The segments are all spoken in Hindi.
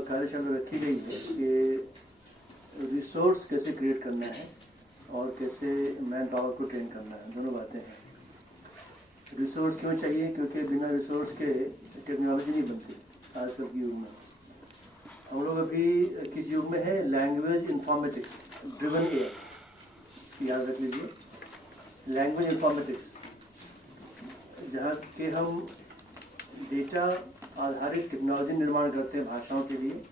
कार्यशाला रखी गई है कि रिसोर्स कैसे क्रिएट करना है और कैसे मैन पावर को ट्रेन करना है, दोनों बातें हैं। रिसोर्स क्यों चाहिए? क्योंकि बिना रिसोर्स के टेक्नोलॉजी नहीं बनती आजकल के युग में। हम लोग अभी किस युग में है? लैंग्वेज इंफॉर्मेटिक्स ड्रिवन एआई, याद रख लीजिए, लैंग्वेज इंफॉर्मेटिक्स, जहाँ के हम डेटा आधारित टेक्नोलॉजी निर्माण करते हैं भाषाओं के लिए,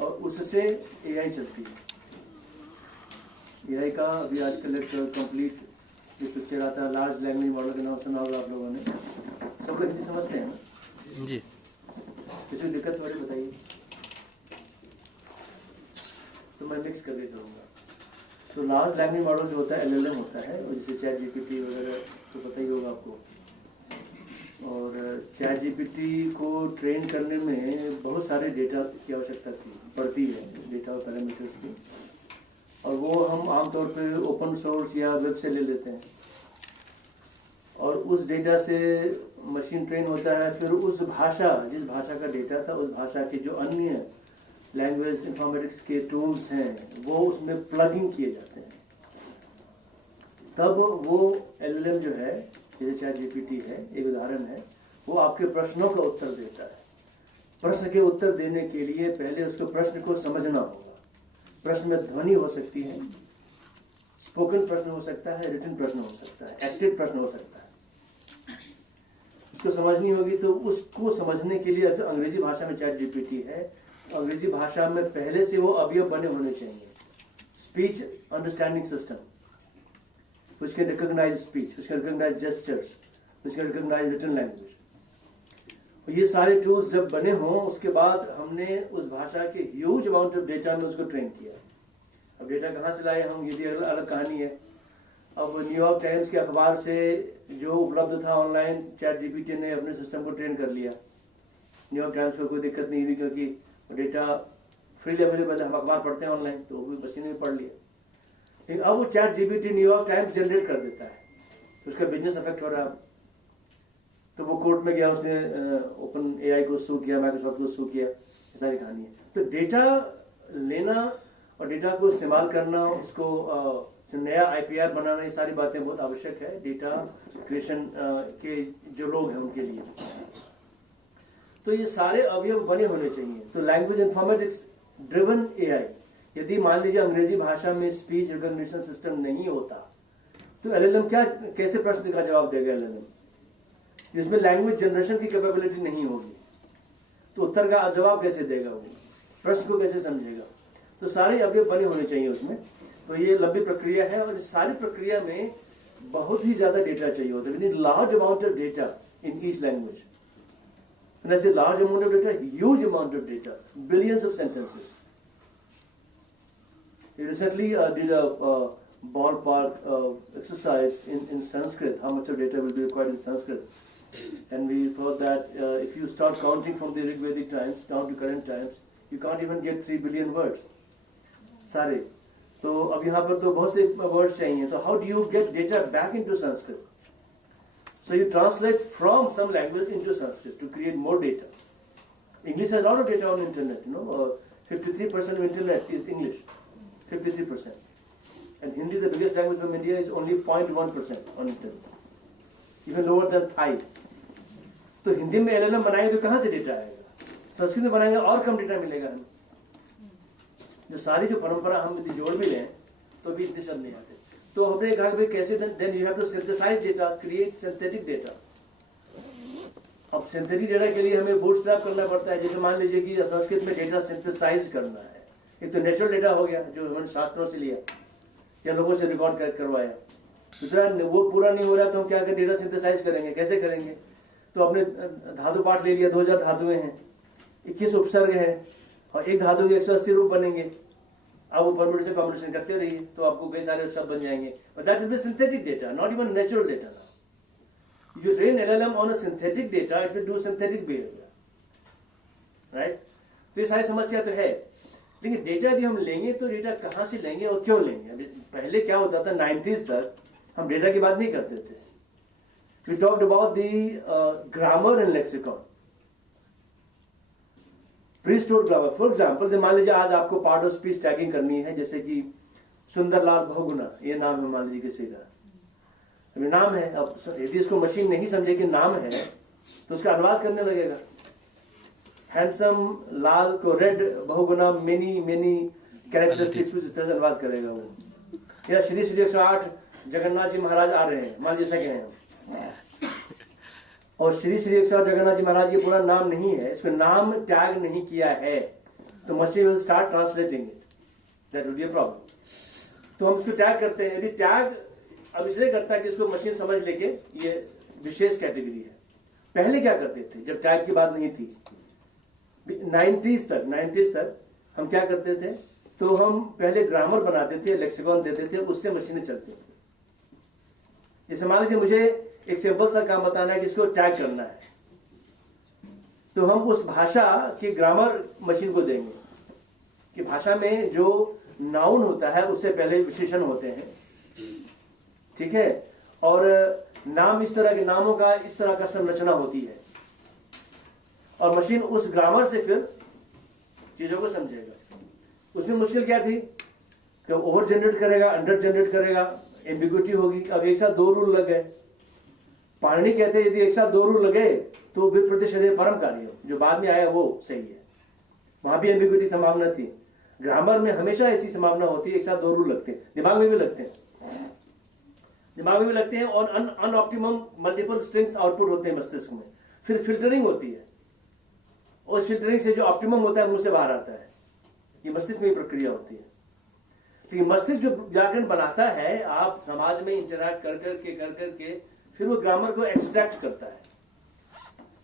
और उससे एआई चलती है। एआई का अभी आजकल एक कंप्लीट जो पिक्चर आता है, लार्ज लैंग्वेज मॉडल का नाम सुना होगा आप लोगों ने। सब लोग हिंदी समझते हैं ना जी? किसी दिक्कत वाली बताइए तो मैं मिक्स करके करूँगा। तो लार्ज लैंग्वेज मॉडल जो होता है एलएलएम होता है, और जैसे चैट जीपीटी वगैरह तो पता ही होगा आपको। और चैट जीपीटी को ट्रेन करने में बहुत सारे डेटा की आवश्यकता पड़ती है, डेटा और पैरामीटर्स की, और वो हम आमतौर पे ओपन सोर्स या वेब से ले लेते हैं, और उस डेटा से मशीन ट्रेन होता है। फिर उस भाषा, जिस भाषा का डेटा था, उस भाषा के जो अन्य लैंग्वेज इंफॉर्मेटिक्स के टूल्स हैं वो उसमें प्लगिंग किए जाते हैं। तब वो एलएलएम जो है, जैसे चैट जीपीटी है एक उदाहरण है, वो आपके प्रश्नों का उत्तर देता है। प्रश्न के उत्तर देने के लिए पहले उसको प्रश्न को समझना होगा। प्रश्न में ध्वनि हो सकती है, स्पोकन प्रश्न हो सकता है, रिटन प्रश्न हो सकता है, एक्टेड प्रश्न हो सकता है। उसको समझनी होगी, तो उसको समझने के लिए अंग्रेजी भाषा में चैट जीपीटी है। अंग्रेजी भाषा में पहले से वो अवयव बने होने चाहिए। Speech understanding system, which can recognize speech, which can recognize gestures, which can recognize written language. ये सारे टूल्स जब बने हों, उसके बाद हमने उस भाषा के ह्यूज अमाउंट ऑफ डेटा में उसको ट्रेन किया। अब डेटा कहाँ से लाए हम, ये भी अलग कहानी है। अब न्यूयॉर्क टाइम्स के अखबार से जो उपलब्ध था ऑनलाइन, चैट जीपीटी ने अपने सिस्टम को ट्रेन कर लिया। न्यूयॉर्क टाइम्स को कोई दिक्कत नहीं हुई, क्योंकि डेटा फ्रीली अवेलेबल है, हम अखबार पढ़ते हैं ऑनलाइन, तो वो भी बच्चे ने पढ़ लिया। लेकिन अब वो chat GPT New York times generate कर देता है, तो उसका बिजनेस अफेक्ट हो रहा है। तो वो कोर्ट में गया, उसने ओपन एआई को सू किया, माइक्रोसॉफ्ट को सू किया, ये सारी कहानी है। तो डेटा लेना और डेटा को इस्तेमाल करना, उसको नया आईपीआर बनाना, ये सारी बातें बहुत आवश्यक है डेटा क्रिएशन के जो लोग हैं उनके लिए। तो ये सारे अवयव बने होने चाहिए। तो लैंग्वेज इंफॉर्मेटिक्स ड्रिवन एआई, यदि मान लीजिए अंग्रेजी भाषा में स्पीच रिकॉग्निशन सिस्टम नहीं होता, तो एलएलएम कैसे प्रश्न का जवाब देगा? एलएलएम जिसमें लैंग्वेज जनरेशन की कैपेबिलिटी नहीं होगी, तो उत्तर का जवाब कैसे देगा? वो प्रश्न को कैसे समझेगा? तो सारे अवयव बने होने चाहिए उसमें। तो ये लंबी प्रक्रिया है, और इस सारी प्रक्रिया में बहुत ही ज्यादा डेटा चाहिए होता है। Large amount of data in each language, and I say large amount of data, huge amount of data, billions of sentences. We recently did a ballpark exercise in Sanskrit, how much of data will be required in Sanskrit. And we thought that if you start counting from the Rigvedic times down to current times, you can't even get 3 billion words. सारे। तो अब यहाँ पर तो बहुत से words चाहिए। तो how do you get data back into Sanskrit? So you translate from some language into Sanskrit to create more data. English has a lot of data on internet, 53% of internet is English, 53%. And Hindi, the biggest language from India, is only 0.1% on internet, even lower than Thai. तो हिंदी में एलएलएम बनाएंगे तो कहाँ से डेटा आएगा? संस्कृत में बनाएंगे और कम डेटा मिलेगा हमें। जो सारी जो परंपरा हम यदि जोड़ भी लें तो भी इतने सब नहीं आते। तो हमने कहा कि कैसे, then you have to synthesize data, create synthetic data. अब सिंथेटिक डेटा के लिए हमें बूटस्ट्रैप करना पड़ता है। जैसे मान लीजिए कि संस्कृत में डेटा सिंथेसाइज करना है। एक तो नेचुरल डेटा हो गया जो हमने शास्त्रों से लिया या लोगों से रिकॉर्ड करवाया। दूसरा वो पूरा नहीं हो रहा तो हम क्या करें, डेटा सिंथेसाइज करेंगे। कैसे करेंगे? तो अपने धातु पाठ ले लिया, 2000 धातुएं हैं, 21 उपसर्ग है, और एक धातु के 180 रूप बनेंगे। अब वो परम्यूटेशन से कॉम्बिनेशन करते रहिए तो आपको कई सारे शब्द बन जाएंगे। But that will be synthetic data, not even natural data. You train LLM on a synthetic data, it will do synthetic behavior, right? तो ये सारी समस्या तो है, लेकिन डेटा यदि हम लेंगे तो डेटा कहाँ से लेंगे और क्यों लेंगे? पहले क्या होता था, 90s तक हम डेटा की बात नहीं करते थे। We talked about the grammar and lexicon. Pre store grammar. For example मान लीजिए आज आपको पार्ट ऑफ स्पीच टैगिंग करनी है, जैसे कि सुंदरलाल बहुगुना, ये नाम है मान लीजिए किसी का, अभी नाम है। अब यदि इसको मशीन नहीं समझे कि नाम है तो उसका अनुवाद करने लगेगा। हैंडसम लाल को red Bahuguna many many characteristics, इस तरह से अनुवाद करेगा वो। या श्री श्री 108 जगन्नाथ जी महाराज आ रहे हैं, मान लीजिए ऐसा कहें, और श्री श्री 108 जगन्नाथ जी महाराज ये पूरा नाम नहीं है, इसको नाम टैग नहीं किया है, तो machine will start translating it, that will be a problem. तो हम इसको टैग करते हैं। यदि टैग अब इसलिए करता है कि इसको मशीन समझ लेके ये विशेष कैटेगरी है। पहले क्या करते थे जब टैग की बात नहीं थी, 90s तक हम क्या करते थे, तो हम पहले ग्रामर बनाते थे, लेक्सिकॉन देते थे, उससे मशीनें चलती थी। जैसे मान लीजिए मुझे एक सिंपल सा काम बताना है कि इसको टैग करना है, तो हम उस भाषा की ग्रामर मशीन को देंगे कि भाषा में जो नाउन होता है उससे पहले विशेषण होते हैं, ठीक है, और नाम, इस तरह के नामों का इस तरह का संरचना होती है, और मशीन उस ग्रामर से फिर चीजों को समझेगा। उसमें मुश्किल क्या थी कि ओवर जनरेट करेगा, अंडर जनरेट करेगा, एम्बिग्युइटी होगी। अब एक साथ दो रूल लग गए। पाणिनि कहते हैं यदि एक साथ दो रूल लगे तो विप्रति शरीर परम कार्य, जो बाद में आया वो सही है। वहां भी एम्बिग्युइटी संभावना थी। ग्रामर में हमेशा ऐसी संभावना होती है, एक साथ दो रूल लगते हैं, दिमाग में भी लगते हैं, और अनऑप्टिमम मल्टीपल स्ट्रिंग्स आउटपुट होते हैं मस्तिष्क में। फिर फिल्टरिंग होती है, और फिल्टरिंग से जो ऑप्टिमम होता है मुंह से बाहर आता है। ये मस्तिष्क में प्रक्रिया होती है। तो मस्तिष्क जो व्याकरण बनाता है, आप समाज में इंटरैक्ट कर करके फिर वो ग्रामर को एक्सट्रैक्ट करता है।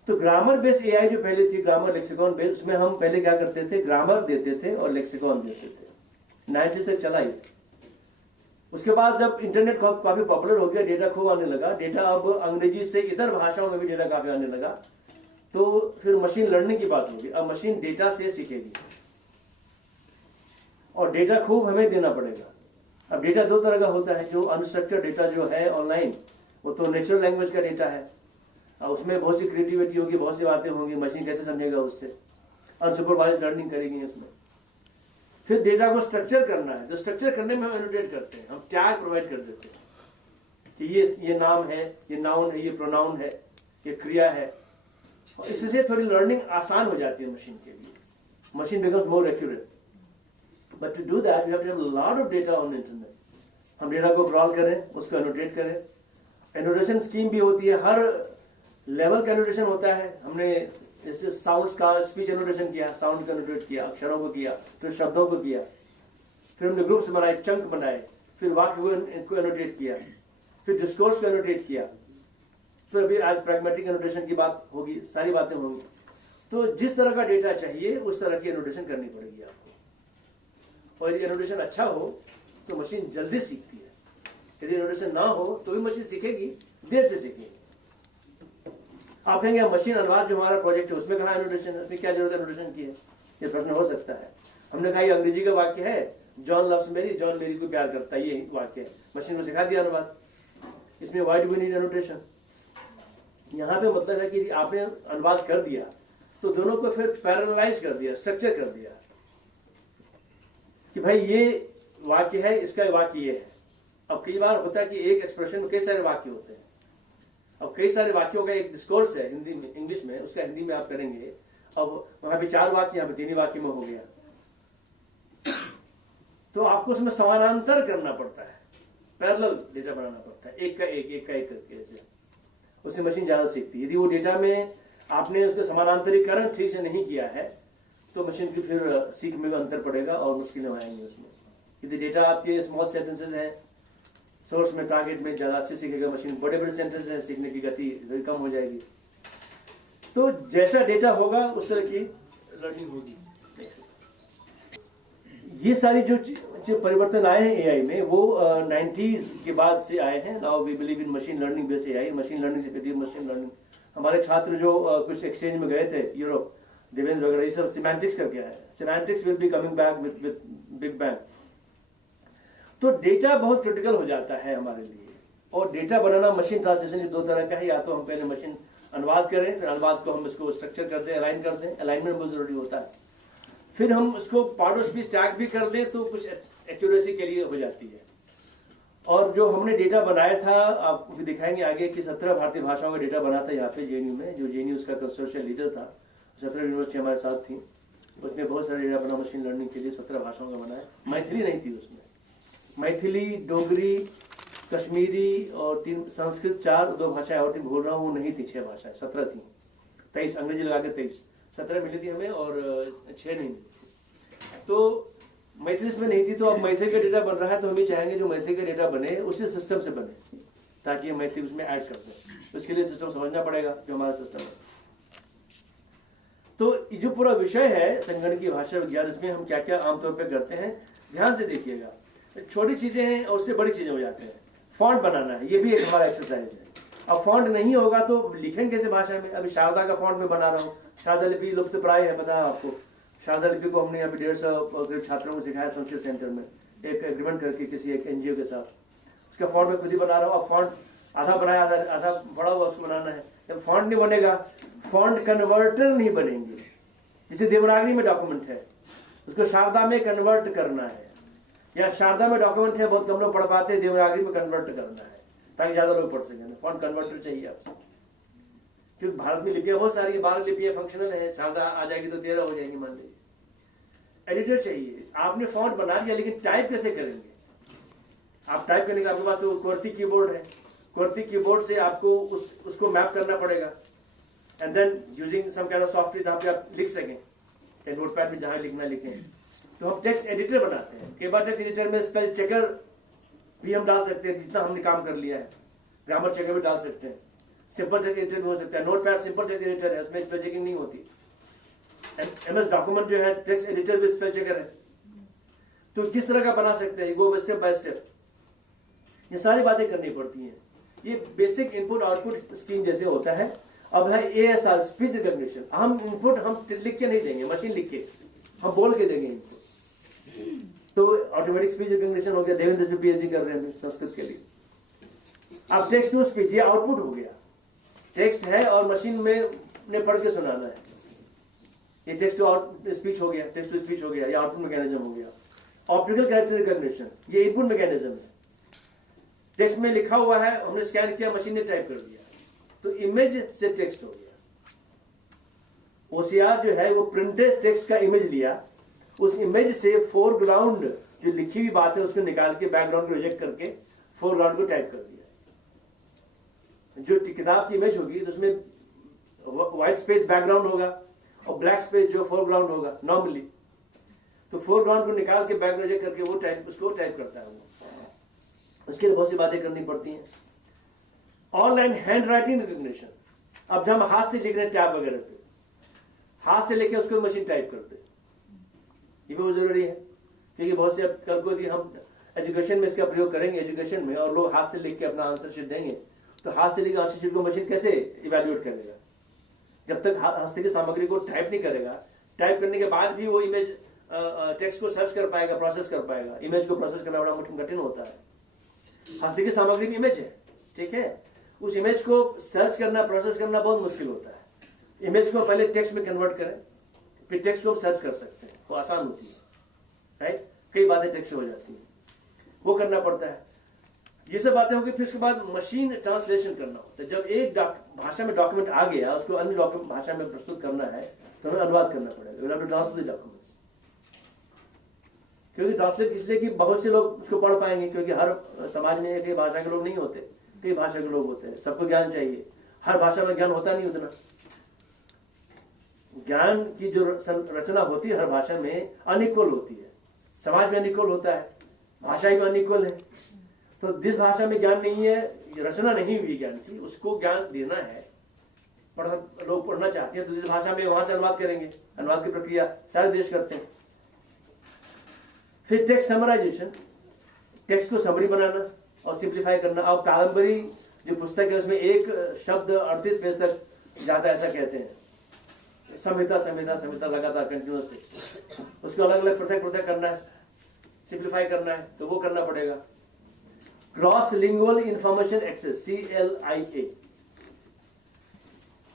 तो ग्रामर बेस्ड एआई जो पहले थी, ग्रामर लेक्सिकॉन बेस्ड, उसमें हम पहले क्या करते थे, ग्रामर देते थे और लेक्सिकॉन देते थे। 90 तक चला ही। उसके बाद जब इंटरनेट काफी पॉपुलर हो गया, डेटा खूब आने लगा, डेटा अब अंग्रेजी से इतर भाषाओं में भी डेटा काफी आने लगा, तो फिर मशीन लर्निंग की बात होगी। अब मशीन डेटा से सीखेगी, और डेटा खूब हमें देना पड़ेगा। अब डेटा दो तरह का होता है, जो अनस्ट्रक्चर्ड डेटा जो है ऑनलाइन, वो तो नेचुरल लैंग्वेज का डेटा है, और उसमें बहुत सी क्रिएटिविटी होगी, बहुत सी बातें होंगी, मशीन कैसे समझेगा उससे, अनसुपरवाइज्ड लर्निंग करेगी उसमें। फिर डेटा को स्ट्रक्चर करना है, तो स्ट्रक्चर करने में हम एनोटेट करते हैं, हम टैग प्रोवाइड कर देते हैं कि ये नाम है, ये नाउन है, ये प्रोनाउन है, ये क्रिया है, और इससे थोड़ी लर्निंग आसान हो जाती है मशीन के लिए। Machine becomes more accurate. But to do that we have to have a lot of data on internet. हम डेटा को क्रॉल करें, उसको एनोटेट करें। एनोटेशन स्कीम भी होती है, हर लेवल का एनोटेशन होता है। हमने जैसे साउंड्स का स्पीच एनोटेशन किया, साउंड का एनोटेट किया, अक्षरों को किया, फिर शब्दों को किया, फिर हमने ग्रुप्स बनाए, चंक बनाए, फिर वाक्य को एनोटेट किया, फिर डिस्कोर्स को एनोटेट किया, फिर अभी आज प्रैग्मेटिक एनोटेशन की बात होगी, सारी बातें होंगी। तो जिस तरह का डेटा चाहिए उस तरह की एनोटेशन करनी पड़ेगी आपको, और यदि एनोटेशन अच्छा हो तो मशीन जल्दी सीखती है। यदि एनोटेशन ना हो तो भी मशीन सीखेगी, देर से सीखेगी। आप कहेंगे मशीन अनुवाद जो हमारा प्रोजेक्ट है उसमें कहा एनोटेशन, उसमें क्या जरूरत है एनोटेशन की है, ये प्रश्न हो सकता है। हमने कहा ये अंग्रेजी का वाक्य है, जॉन लव्स मेरी, जॉन मेरी को प्यार करता है, ये वाक्य है, मशीन को सिखा दिया अनुवाद। इसमें why do we need annotation? यहाँ पे मतलब है कि आपने अनुवाद कर दिया तो दोनों को फिर पैरेललाइज कर दिया, स्ट्रक्चर कर दिया कि भाई ये वाक्य है, इसका वाक्य ये है। अब कई बार होता है कि एक एक्सप्रेशन में कई सारे वाक्य होते हैं। अब कई सारे वाक्यों का एक डिस्कोर्स है हिंदी में, इंग्लिश में, उसका हिंदी में आप करेंगे। अब वहां पे 4 वाक्य, यहाँ पे 3 ही वाक्य में हो गया, तो आपको उसमें समानांतर करना पड़ता है, पैरेलल डेटा बनाना पड़ता है, एक का एक करके, उससे मशीन ज्यादा सीखती है। यदि वो डेटा में आपने उसका समानांतरीकरण ठीक से नहीं किया है तो मशीन की फिर सीख में अंतर पड़ेगा और मुश्किलें आएंगी उसमें। यदि डेटा आपके स्मॉल सेंटेंसेस हैं, सोर्स में, टारगेट में, ज्यादा अच्छे सीखेगा मशीन। बड़े बड़े सेंटेंस हैं, सीखने की गति थोड़ी कम हो जाएगी। तो जैसा डेटा होगा उस तरह की लर्निंग होगी। ये सारी जो परिवर्तन आए हैं एआई में, वो 90s के बाद से आए हैं। Now we believe in machine learning based AI. Machine learning से पहले मशीन लर्निंग, हमारे छात्र जो कुछ एक्सचेंज में गए थे यूरोप, देवेंद्र वगैरह, ये सब सिमेंटिक्स का क्या है, semantics will be coming back with big bang. तो डेटा बहुत क्रिटिकल हो जाता है हमारे लिए, और डेटा बनाना, मशीन ट्रांसलेशन 2 तरह का है। या तो हम पहले मशीन अनुवाद करें, फिर अनुवाद को हम इसको स्ट्रक्चर कर दें, अलाइन कर दें। अलाइनमेंट बहुत जरूरी होता है। फिर हम उसको पार्ट ऑफ स्पीच टैग भी कर दें तो कुछ एक्यूरेसी के लिए हो जाती है। और जो हमने डेटा बनाया था, आपको भी दिखाएंगे आगे कि 17 भारतीय भाषाओं का डेटा बना था यहाँ पे जेएनयू में, जो जेएनयू उसका कंसोर्शियल लीडर था, 17 यूनिवर्सिटी हमारे साथ थी, उसने बहुत सारे डेटा बना मशीन लर्निंग के लिए, 17 भाषाओं का बनाया। मैथिली नहीं थी उसमें, मैथिली, डोगरी, कश्मीरी और 3 संस्कृत, 4 2 भाषाएं और 3 भूल रहा हूँ, वो नहीं थी, 6 भाषाएं, 17 थी, 23 अंग्रेजी लगा के 23, 17 मिली थी हमें और 6 नहीं मिली। तो मैथिली इसमें नहीं थी, तो अब मैथिली का डेटा बन रहा है, तो हम ये चाहेंगे जो मैथिली का डेटा बने उसी सिस्टम से बने, ताकि हम मैथिली उसमें ऐड कर दें। तो उसके लिए सिस्टम समझना पड़ेगा जो हमारा सिस्टम है। तो जो पूरा विषय है संगणकीय भाषा विज्ञान, इसमें हम क्या क्या आमतौर पर करते हैं, ध्यान से देखिएगा। छोटी चीजें हैं और उससे बड़ी चीजें हो जाते हैं। फॉन्ट बनाना है, ये भी एक हमारा एक्सरसाइज है। अब फॉन्ट नहीं होगा तो लिखेंगे कैसे भाषा में? अभी शारदा का फॉन्ट में बना रहा हूँ, शारदा लिपि लुप्त प्राय है, पता है आपको। शारदा लिपि को हमने यहाँ पे 150 छात्रों को सिखाया संस्कृत सेंटर में, एक एग्रीमेंट करके किसी एक एनजीओ के साथ। उसका फॉन्ट में खुद ही बना रहा हूँ। अब फॉन्ट आधा बनाया, आधा बड़ा हुआ, उसको बनाना है। जब फॉन्ट नहीं बनेगा, फॉन्ट कन्वर्टर नहीं बनेंगे। जैसे देवनागरी में डॉक्यूमेंट है, उसको शारदा में कन्वर्ट करना है, या शारदा में डॉक्यूमेंट है, बहुत कम लोग पढ़ पाते हैं, देवनागरी में कन्वर्ट करना है ताकि ज्यादा लोग पढ़ सकें। फॉन्ट कन्वर्टर चाहिए आपको, क्योंकि भारत में लिपियां बहुत सारी, 12 लिपियां फंक्शनल है, शारदा आ जाएगी तो 13 हो जाएंगी मान लीजिए। एडिटर चाहिए। आपने फॉन्ट बना दिया, लेकिन टाइप कैसे करेंगे? आप टाइप करने के आपके पास तो QWERTY कीबोर्ड है, QWERTY कीबोर्ड से आपको उसको मैप करना पड़ेगा, and then using some kind of software जहां पे आप लिख सकें, नोटपैड में जहां लिखना लिखें। तो हम टेक्स्ट एडिटर बनाते हैं। कई बार टेक्स्ट एडिटर में स्पेल चेकर भी हम डाल सकते हैं, जितना हमने काम कर लिया है, ग्रामर चेकर भी डाल सकते हैं, सिंपल टेक्स्ट एडिटर भी हो सकता है। नोटपैड सिंपल टेक्स्ट एडिटर है, उसमें स्पेल चेकिंग नहीं होती। MS डॉक्यूमेंट जो है टेक्स्ट एडिटर भी स्पेल चेकर है। तो किस तरह का बना सकते हैं, वो स्टेप बाय स्टेप, ये सारी बातें करनी पड़ती हैं। ये बेसिक इनपुट आउटपुट स्कीम जैसे होता है। अब है ASR, स्पीच रिकॉग्निशन। हम इनपुट हम लिख के नहीं देंगे, मशीन लिख के, हम बोल के देंगे इनपुट। तो ऑटोमेटिक स्पीच रिकॉग्निशन हो गया। देवेंद्र जी PhD कर रहे हैं संस्कृत के लिए। अब टेक्स्ट टू स्पीच, ये आउटपुट हो गया। टेक्स्ट है और मशीन में ने पढ़ के सुनाना है, ये टेक्स्ट टू स्पीच हो गया, टेक्स्ट टू स्पीच हो गया, ये आउटपुट मैकेनिज्म हो गया। ऑप्टिकल कैरेक्टर रिकॉग्निशन, ये इनपुट मैकेनिज्म है। टेक्स्ट में लिखा हुआ है, हमने स्कैन किया, मशीन ने टाइप कर दिया, तो इमेज से टेक्स्ट हो गया। OCR जो है वो प्रिंटेड टेक्स्ट का इमेज लिया, उस इमेज से फोरग्राउंड जो लिखी हुई बात है उसको निकाल के, बैकग्राउंड को रिजेक्ट करके फोरग्राउंड को टाइप कर दिया। जो किताब की इमेज होगी तो उसमें व्हाइट स्पेस बैकग्राउंड होगा और ब्लैक स्पेस जो फोरग्राउंड होगा नॉर्मली। तो फोरग्राउंड को निकाल के बैकग्राउंड रिजेक्ट करके वो टाइप, उसको टाइप करता है वो। उसके लिए बहुत सी बातें करनी पड़ती हैं। ऑनलाइन हैंड राइटिंग रिकॉग्निशन, अब जब हम हाथ से लिख रहे हैं टैब वगैरह पे, हाथ से लेके उसको मशीन टाइप करते, ये बहुत जरूरी है। क्योंकि बहुत से अब कल को यदि हम एजुकेशन में इसका प्रयोग करेंगे, एजुकेशन में, और लोग हाथ से लिख के अपना आंसर शीट देंगे, तो हाथ से लिखे आंसर शीट को मशीन कैसे इवेल्युएट करेगा? जब तक हस्त की सामग्री को टाइप नहीं करेगा, टाइप करने के बाद भी वो इमेज टेक्स्ट को सर्च कर पाएगा, प्रोसेस कर पाएगा। इमेज को प्रोसेस करना बड़ा कठिन होता है। हस्त की सामग्री में इमेज है, ठीक है, उस इमेज को सर्च करना, प्रोसेस करना बहुत मुश्किल होता है। इमेज को पहले टेक्स्ट में कन्वर्ट करें, फिर टेक्स्ट को हम सर्च कर सकते हैं, वो आसान होती है, राइट। कई बातें टेक्स्ट से हो जाती हैं, वो करना पड़ता है। ये सब बातें होगी। फिर उसके बाद मशीन ट्रांसलेशन करना होता है। जब एक भाषा में डॉक्यूमेंट आ गया, उसको अन्य डॉक्यूमेंट भाषा में प्रस्तुत करना है, तो हमें अनुवाद करना पड़ेगा, ट्रांसलेट डॉक्यूमेंट। क्योंकि ट्रांसलेट इसलिए कि बहुत से लोग उसको पढ़ पाएंगे, क्योंकि हर समाज में कई भाषा के लोग नहीं होते, कई भाषा के लोग होते हैं, सबको ज्ञान चाहिए। हर भाषा में ज्ञान होता नहीं उतना। ज्ञान की जो रचना होती है हर भाषा में अनइक्वल होती है। समाज में अनइक्वल होता है, भाषा में अनइक्वल है। तो जिस भाषा में ज्ञान नहीं है, रचना नहीं हुई ज्ञान की, उसको ज्ञान देना है। लोग पढ़ना चाहते हैं तो जिस भाषा में, वहां से अनुवाद करेंगे। अनुवाद की प्रक्रिया सारे देश करते हैं। फिर टेक्स्ट समराइजेशन, टेक्स्ट को समरी बनाना और सिंप्लीफाई करना। अब कादम्बरी जो पुस्तक है उसमें एक शब्द 38 पेज तक जाता है, ऐसा कहते हैं। संहिता संहिता संहिता लगातार कंटिन्यूअस टेक्स्ट, उसको अलग अलग पृथक करना है, सिंप्लीफाई करना है, तो वो करना पड़ेगा। Cross lingual information access, CLIA,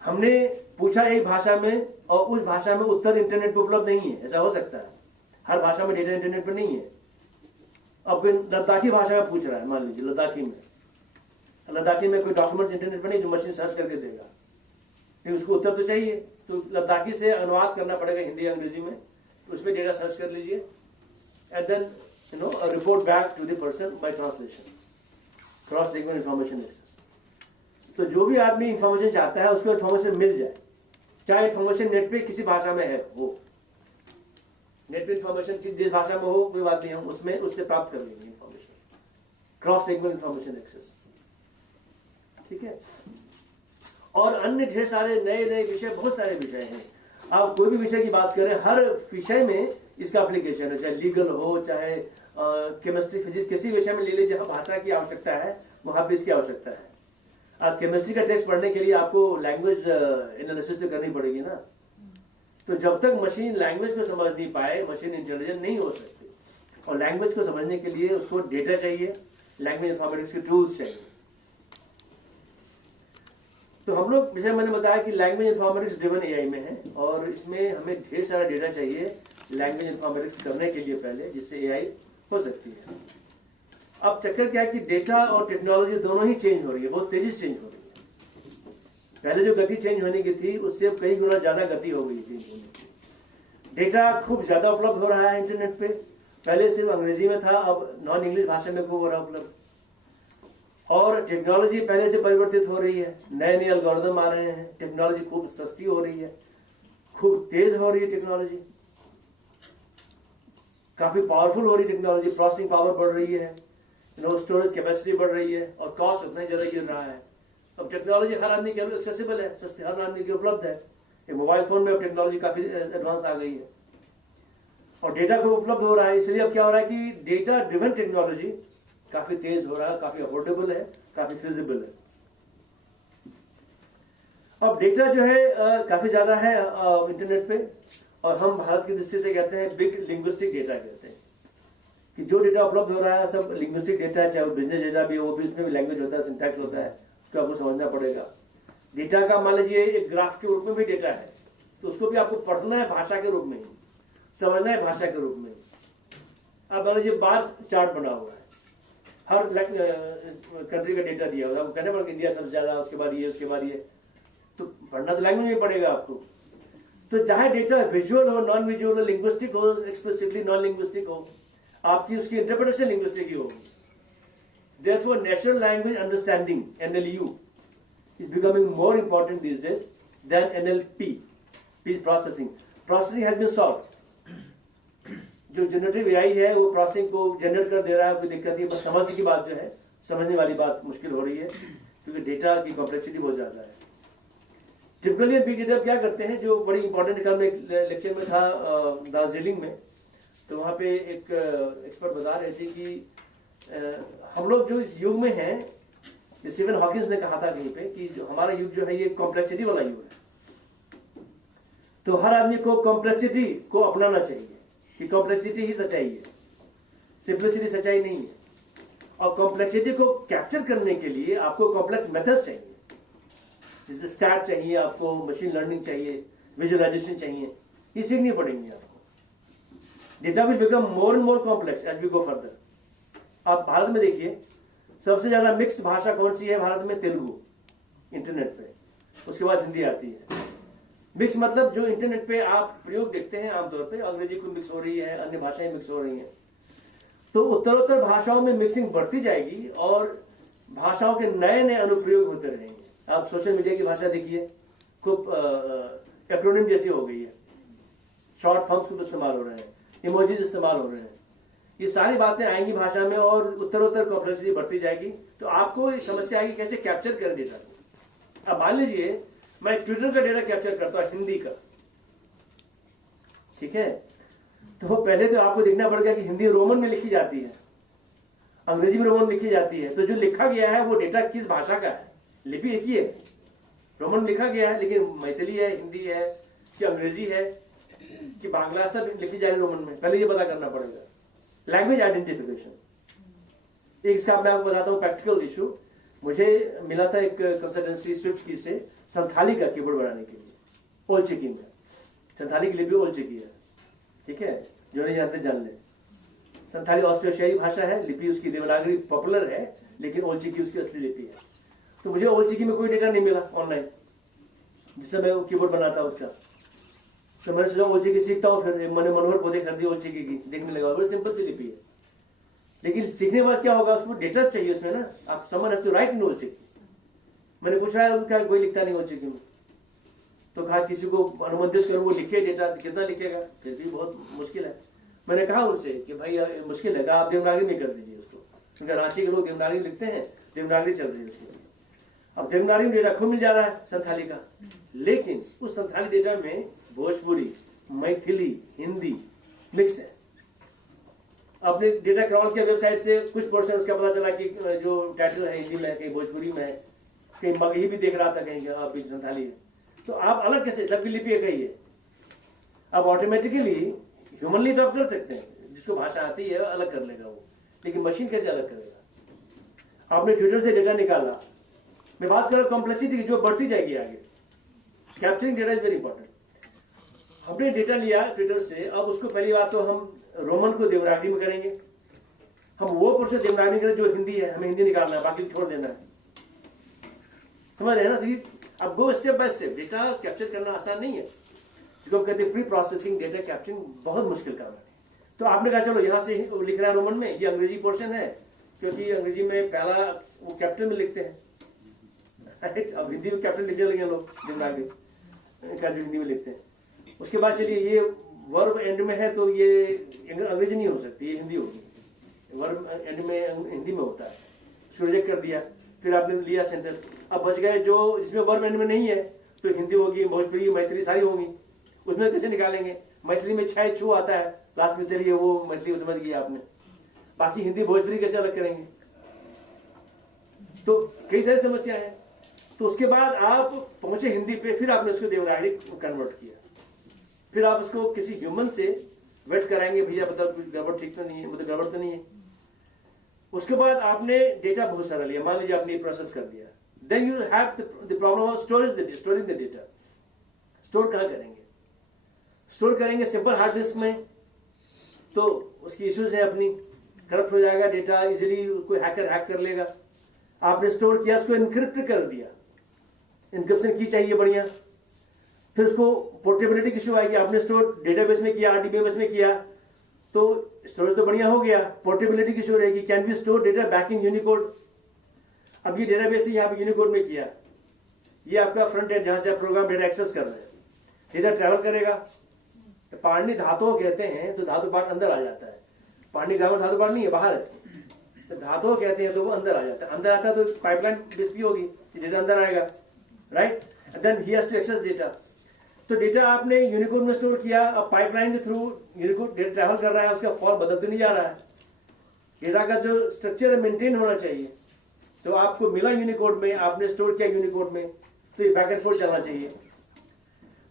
हमने पूछा एक भाषा में और उस भाषा में उत्तर इंटरनेट पर उपलब्ध नहीं है, ऐसा हो सकता है। हर भाषा में डेटा इंटरनेट पर नहीं है। अब लद्दाखी भाषा में पूछ रहा है, मान लीजिए लद्दाखी में कोई डॉक्यूमेंट्स इंटरनेट पर नहीं जो मशीन सर्च करके देगा, लेकिन उसको उत्तर तो चाहिए, तो लद्दाखी से अनुवाद करना पड़ेगा हिंदी अंग्रेजी में, तो उसमें डेटा सर्च कर लीजिए and then report back to the person by translation, cross language information access. तो जो भी आदमी इंफॉर्मेशन चाहता है उसको इंफॉर्मेशन मिल जाए, चाहे इंफॉर्मेशन नेट पे किसी भाषा में है, वो नेट पे इंफॉर्मेशन जिस भाषा में हो कोई बात नहीं, हम उसमें उससे प्राप्त कर लेंगे information, cross language information access. ठीक है। और अन्य ढेर सारे नए नए विषय, बहुत सारे विषय हैं। आप कोई भी विषय की बात करें, हर विषय में इसका एप्लीकेशन है, चाहे लीगल हो, चाहे केमिस्ट्री, फिजिक्स, किसी विषय में ले लीजिए जहां भाषा की आवश्यकता है वहां पे इसकी आवश्यकता है। अब केमिस्ट्री का टेक्स्ट पढ़ने के लिए आपको लैंग्वेज एनालिसिस तो करनी पड़ेगी ना, तो जब तक मशीन लैंग्वेज को समझ नहीं पाए मशीन इंटेलिजेंट नहीं हो सकती। और लैंग्वेज को समझने के लिए उसको डेटा चाहिए, लैंग्वेज इंफॉर्मेटिक्स के टूल्स चाहिए। तो हम लोग, जैसे मैंने बताया कि लैंग्वेज इंफॉर्मेटिक्स ड्रिवन एआई में है, और इसमें हमें ढेर सारा डेटा चाहिए लैंग्वेज इंफॉर्मेटिक्स करने के लिए पहले, जिससे एआई हो सकती है। अब चक्कर क्या है कि डेटा और टेक्नोलॉजी दोनों ही चेंज हो रही है, बहुत तेजी से चेंज हो रही है। पहले जो गति चेंज होने की थी उससे कई गुना ज्यादा गति हो गई चेंज होने की। डेटा खूब ज्यादा उपलब्ध हो रहा है इंटरनेट पे, पहले सिर्फ अंग्रेजी में था, अब नॉन इंग्लिश भाषा में खूब हो रहा है उपलब्ध। और टेक्नोलॉजी पहले से परिवर्तित हो रही है, नए नए एल्गोरिदम आ रहे हैं, टेक्नोलॉजी खूब सस्ती हो रही है, खूब तेज हो रही है टेक्नोलॉजी, काफी पावरफुल हो रही है टेक्नोलॉजी, प्रोसेसिंग पावर बढ़ रही है, स्टोरेज कैपेसिटी बढ़ रही है, और कॉस्ट उतना ही ज्यादा गिर रहा है। अब टेक्नोलॉजी हर आदमी के लिए एक्सेसिबल है, सस्ती हर आदमी के उपलब्ध है। ये मोबाइल फोन में अब टेक्नोलॉजी काफी एडवांस आ गई है, और डेटा को उपलब्ध हो रहा है। इसलिए अब क्या हो रहा है कि डेटा ड्रिवन टेक्नोलॉजी काफी तेज हो रहा है, काफी अफोर्डेबल है, काफी फिजिबल है। अब डेटा जो है काफी ज्यादा है इंटरनेट पे, और हम भारत की दृष्टि से कहते हैं बिग लिंग्विस्टिक डेटा कहते हैं, कि जो डेटा उपलब्ध हो रहा है सब लिंग्विस्टिक डेटा है, चाहे वो बिजनेस डेटा भी हो, वो भी उसमें भी लैंग्वेज होता है, सिंटैक्स होता है, उसको आपको समझना पड़ेगा। डेटा का मान लीजिए एक ग्राफ के रूप में भी डेटा है, तो उसको भी आपको पढ़ना है भाषा के रूप में ही, समझना है भाषा के रूप में। अब मान लीजिए बार चार्ट बना हुआ है, हर कंट्री का डेटा दिया हुआ है, कहने पड़ेगा इंडिया सबसे ज्यादा, उसके बाद ये, उसके बाद ये, तो पढ़ना तो लैंग्वेज में पड़ेगा आपको। तो चाहे डेटा विजुअल हो, नॉन विजुअल हो, लिंग्विस्टिक हो, एक्सप्लिसिटली नॉन लिंग्विस्टिक हो, आपकी उसकी इंटरप्रिटेशन लिंग्विस्टिक ही होगी। Therefore, natural language understanding (NLU) is becoming more important these days than NLP, speech processing. Processing has been solved. जो जनरेटिव एआई है वो प्रोसेसिंग को जनरेट कर दे रहा है, कोई दिक्कत नहीं, बस समझ की बात जो है, समझने वाली बात मुश्किल हो रही है, क्योंकि डेटा की कॉम्प्लेक्सिटी बहुत ज्यादा है। टिपिकली बिग डेटा क्या करते हैं, जो बड़ी इंपॉर्टेंट कल में लेक्चर में था दार्जिलिंग में, तो वहां पे एक एक्सपर्ट बता रहे थे कि हम लोग जो इस युग में हैं, स्टीफन हॉकिंस ने कहा था कहीं पे कि जो हमारा युग जो है ये कॉम्प्लेक्सिटी वाला युग है। तो हर आदमी को कॉम्प्लेक्सिटी को अपनाना चाहिए, कि कॉम्प्लेक्सिटी ही सच्चाई है, सिंप्लिसिटी सच्चाई नहीं है। और कॉम्प्लेक्सिटी को कैप्चर करने के लिए आपको कॉम्प्लेक्स मेथड चाहिए, जैसे स्टैट चाहिए आपको, मशीन लर्निंग चाहिए, विजुअलाइजेशन चाहिए, ये सीखनी पड़ेंगी आपको। Data will become more and more complex as we go further. आप भारत में देखिए, सबसे ज्यादा मिक्स्ड भाषा कौन सी है भारत में? तेलुगु, इंटरनेट पे, उसके बाद हिंदी आती है। मिक्स मतलब जो इंटरनेट पे आप प्रयोग देखते हैं आमतौर पे, अंग्रेजी को मिक्स हो रही है, अन्य भाषाएं मिक्स हो रही हैं। तो उत्तरोत्तर भाषाओं में मिक्सिंग बढ़ती जाएगी और भाषाओं के नए नए अनुप्रयोग होते रहेंगे। आप सोशल मीडिया की भाषा देखिए, खूब एक्रोनिम जैसी हो गई है, शॉर्ट फॉर्म्स खूब इस्तेमाल हो रहे हैं, इमोजीज इस्तेमाल हो रहे हैं। ये सारी बातें आएंगी भाषा में और उत्तरोत्तर कॉम्प्लेक्सिटी बढ़ती जाएगी। तो आपको समस्या आएगी कैसे कैप्चर कर डेटा को। अब मान लीजिए मैं ट्विटर का डेटा कैप्चर करता हूं हिंदी का, ठीक है, तो पहले तो आपको देखना पड़ेगा कि हिंदी रोमन में लिखी जाती है, अंग्रेजी में रोमन लिखी जाती है, तो जो लिखा गया है वो डेटा किस भाषा का है? लिपि एक ही है, रोमन लिखा गया है, लेकिन मैथिली है, हिंदी है कि अंग्रेजी है कि बांग्ला, सब लिखी जा रही रोमन में, पहले ये पता करना पड़ेगा। लैंग्वेज आइडेंटिफिकेशन, एक इसका मैं आपको बताता हूं प्रैक्टिकल इशू, मुझे मिला था एक कंसल्टेंसी स्विफ्ट की से संथाली का कीबोर्ड बनाने के लिए, ओल्ड चिकी में। संथाली की लिपि ओल्ड चिकी है, ठीक है, जो नहीं जानते जान ले। संथाली ऑस्ट्रेशियाई भाषा है, लिपि उसकी देवनागरी पॉपुलर है, लेकिन ओल्ड चिकी उसकी असली लिपि है। तो मुझे ओल्ड चिकी में कोई डेटा नहीं मिला ऑनलाइन जिससे मैं कीबोर्ड बनाता उसका। तो मैंने सोचा ओल्ड चिकी सीखता हूँ, फिर मैंने मनोहर पौधे खरीदी ओल्ड चिकी की, देखने लगा बड़ी सिंपल सी लिपि है। लेकिन सीखने के बाद क्या होगा, उसको डेटा चाहिए उसमें ना, आप समझ तो राइट इन ओल्ड चिकी। मैंने पूछा है उनका, कोई लिखता नहीं ओल्ड चिकी में। तो कहा किसी को अनुबंधित करूं, वो लिखे डेटा, कितना लिखेगा, फिर भी बहुत मुश्किल है। मैंने कहा उनसे कि भाई मुश्किल है, आप देवनागरी में कर दीजिए उसको, क्योंकि रांची के लोग देवनागरी लिखते हैं, देवनागरी चल रही है उसमें। अब देवनागरी में डेटा खूब मिल जा रहा है संथाली का, लेकिन उस संथाली डेटा में भोजपुरी, मैथिली, हिंदी मिक्स है। आपने डेटा क्रॉल किया वेबसाइट से, कुछ पोर्शन उसका पता चला कि जो टाइटल है हिंदी में, कहीं भोजपुरी में है, कहीं मगही भी देख रहा था, कहीं आप संथाली है। तो आप अलग कैसे, सबकी लिपि एक ही है। अब ऑटोमेटिकली ह्यूमनली तो आप कर सकते हैं, जिसको भाषा आती है अलग कर लेगा वो, लेकिन मशीन कैसे अलग करेगा। आपने ट्विटर से डेटा निकाला, मैं बात कर रहा हूं कॉम्प्लेक्सिटी की, जो बढ़ती जाएगी आगे। Capturing data is very important. हमने डेटा लिया ट्विटर से, अब उसको पहली बात तो हम रोमन को देवनागरी में करेंगे, हम वो पोर्शन देवनागरी करें जो हिंदी है, हमें हिंदी निकालना है, बाकी छोड़ देना है। समझ रहे हैं ना। अब go step by step. Data capture करना आसान नहीं है, जिसको हम कहते हैं प्री प्रोसेसिंग डेटा कैप्चरिंग, बहुत मुश्किल काम है। तो आपने कहा चलो यहां से लिख रहा है रोमन में, ये अंग्रेजी पोर्शन है, क्योंकि अंग्रेजी में पहला वो कैपिटल में लिखते हैं। अब हिंदी में कैपिटल लिखने लगे लोग, देवनागरी कैपिटल हिंदी में लिखते हैं। उसके बाद चलिए ये वर्ब एंड में है, तो ये अंग्रेजी नहीं हो सकती, ये हिंदी होगी। वर्ब एंड में हिंदी में होता है, उसको रिजेक्ट कर दिया। फिर आपने लिया सेंटेंस, अब बच गए जो जिसमें वर्ब एंड में नहीं है, तो हिंदी होगी, भोजपुरी, मैथिली सारी होंगी। उसमें कैसे निकालेंगे, मैथिली में छह छू आता है लास्ट में, चलिए वो मैथिली समझ गई आपने, बाकी हिंदी भोजपुरी कैसे अलग करेंगे। तो कई सारी समस्या है। तो उसके बाद आप पहुंचे हिंदी पे, फिर आपने उसको देवनागरी कन्वर्ट किया, फिर आप उसको किसी ह्यूमन से वेट कराएंगे, भैया बताओ कुछ गड़बड़ ठीक तो नहीं है, मतलब गड़बड़ तो नहीं है। उसके बाद आपने डेटा बहुत सारा लिया, मान लीजिए आपने प्रोसेस कर दिया, then you have the problem of storage the data. Store कहां करेंगे, स्टोर करेंगे सिंपल हार्ड डिस्क में, तो उसकी इश्यूज है अपनी, करप्ट हो जाएगा डेटा, इजीली कोई हैकर हैक कर लेगा। आपने स्टोर किया, उसको इनक्रिप्ट कर दिया, इनक्रिप्शन की चाहिए बढ़िया, फिर उसको पोर्टेबिलिटी की इशू आएगी। आपने स्टोर डेटाबेस में किया, आरडीबीएस में किया, तो स्टोरेज तो बढ़िया हो गया, पोर्टेबिलिटी की इशू रहेगी, can be store data back in Unicode. अब ये डेटाबेस ही यहाँ पे यूनिकोड में किया, ये आपका फ्रंट एंड जहां से आप प्रोग्राम डेटा एक्सेस कर रहे हैं, डेटा ट्रैवल करेगा। पाणनी धातु कहते हैं, तो धातु पाठ अंदर आ जाता है, पाणनी ग्रामर धातु पाठ नहीं है, बाहर है, तो धातु कहते हैं, तो वो अंदर आ जाता है। अंदर आता है तो पाइपलाइन बेसिस होगी, डेटा अंदर आएगा, right, then he has to access data. तो डेटा आपने यूनिकोड में स्टोर किया, अब पाइपलाइन के थ्रू यूनिकोड डेटा ट्रैवल कर रहा है, उसका फॉर्म बदलते नहीं जा रहा है, डेटा का जो स्ट्रक्चर है मेंटेन होना चाहिए। तो आपको मिला यूनिकोड में, आपने स्टोर किया यूनिकोड में, तो ये बैक एंड फोर्थ चलना चाहिए।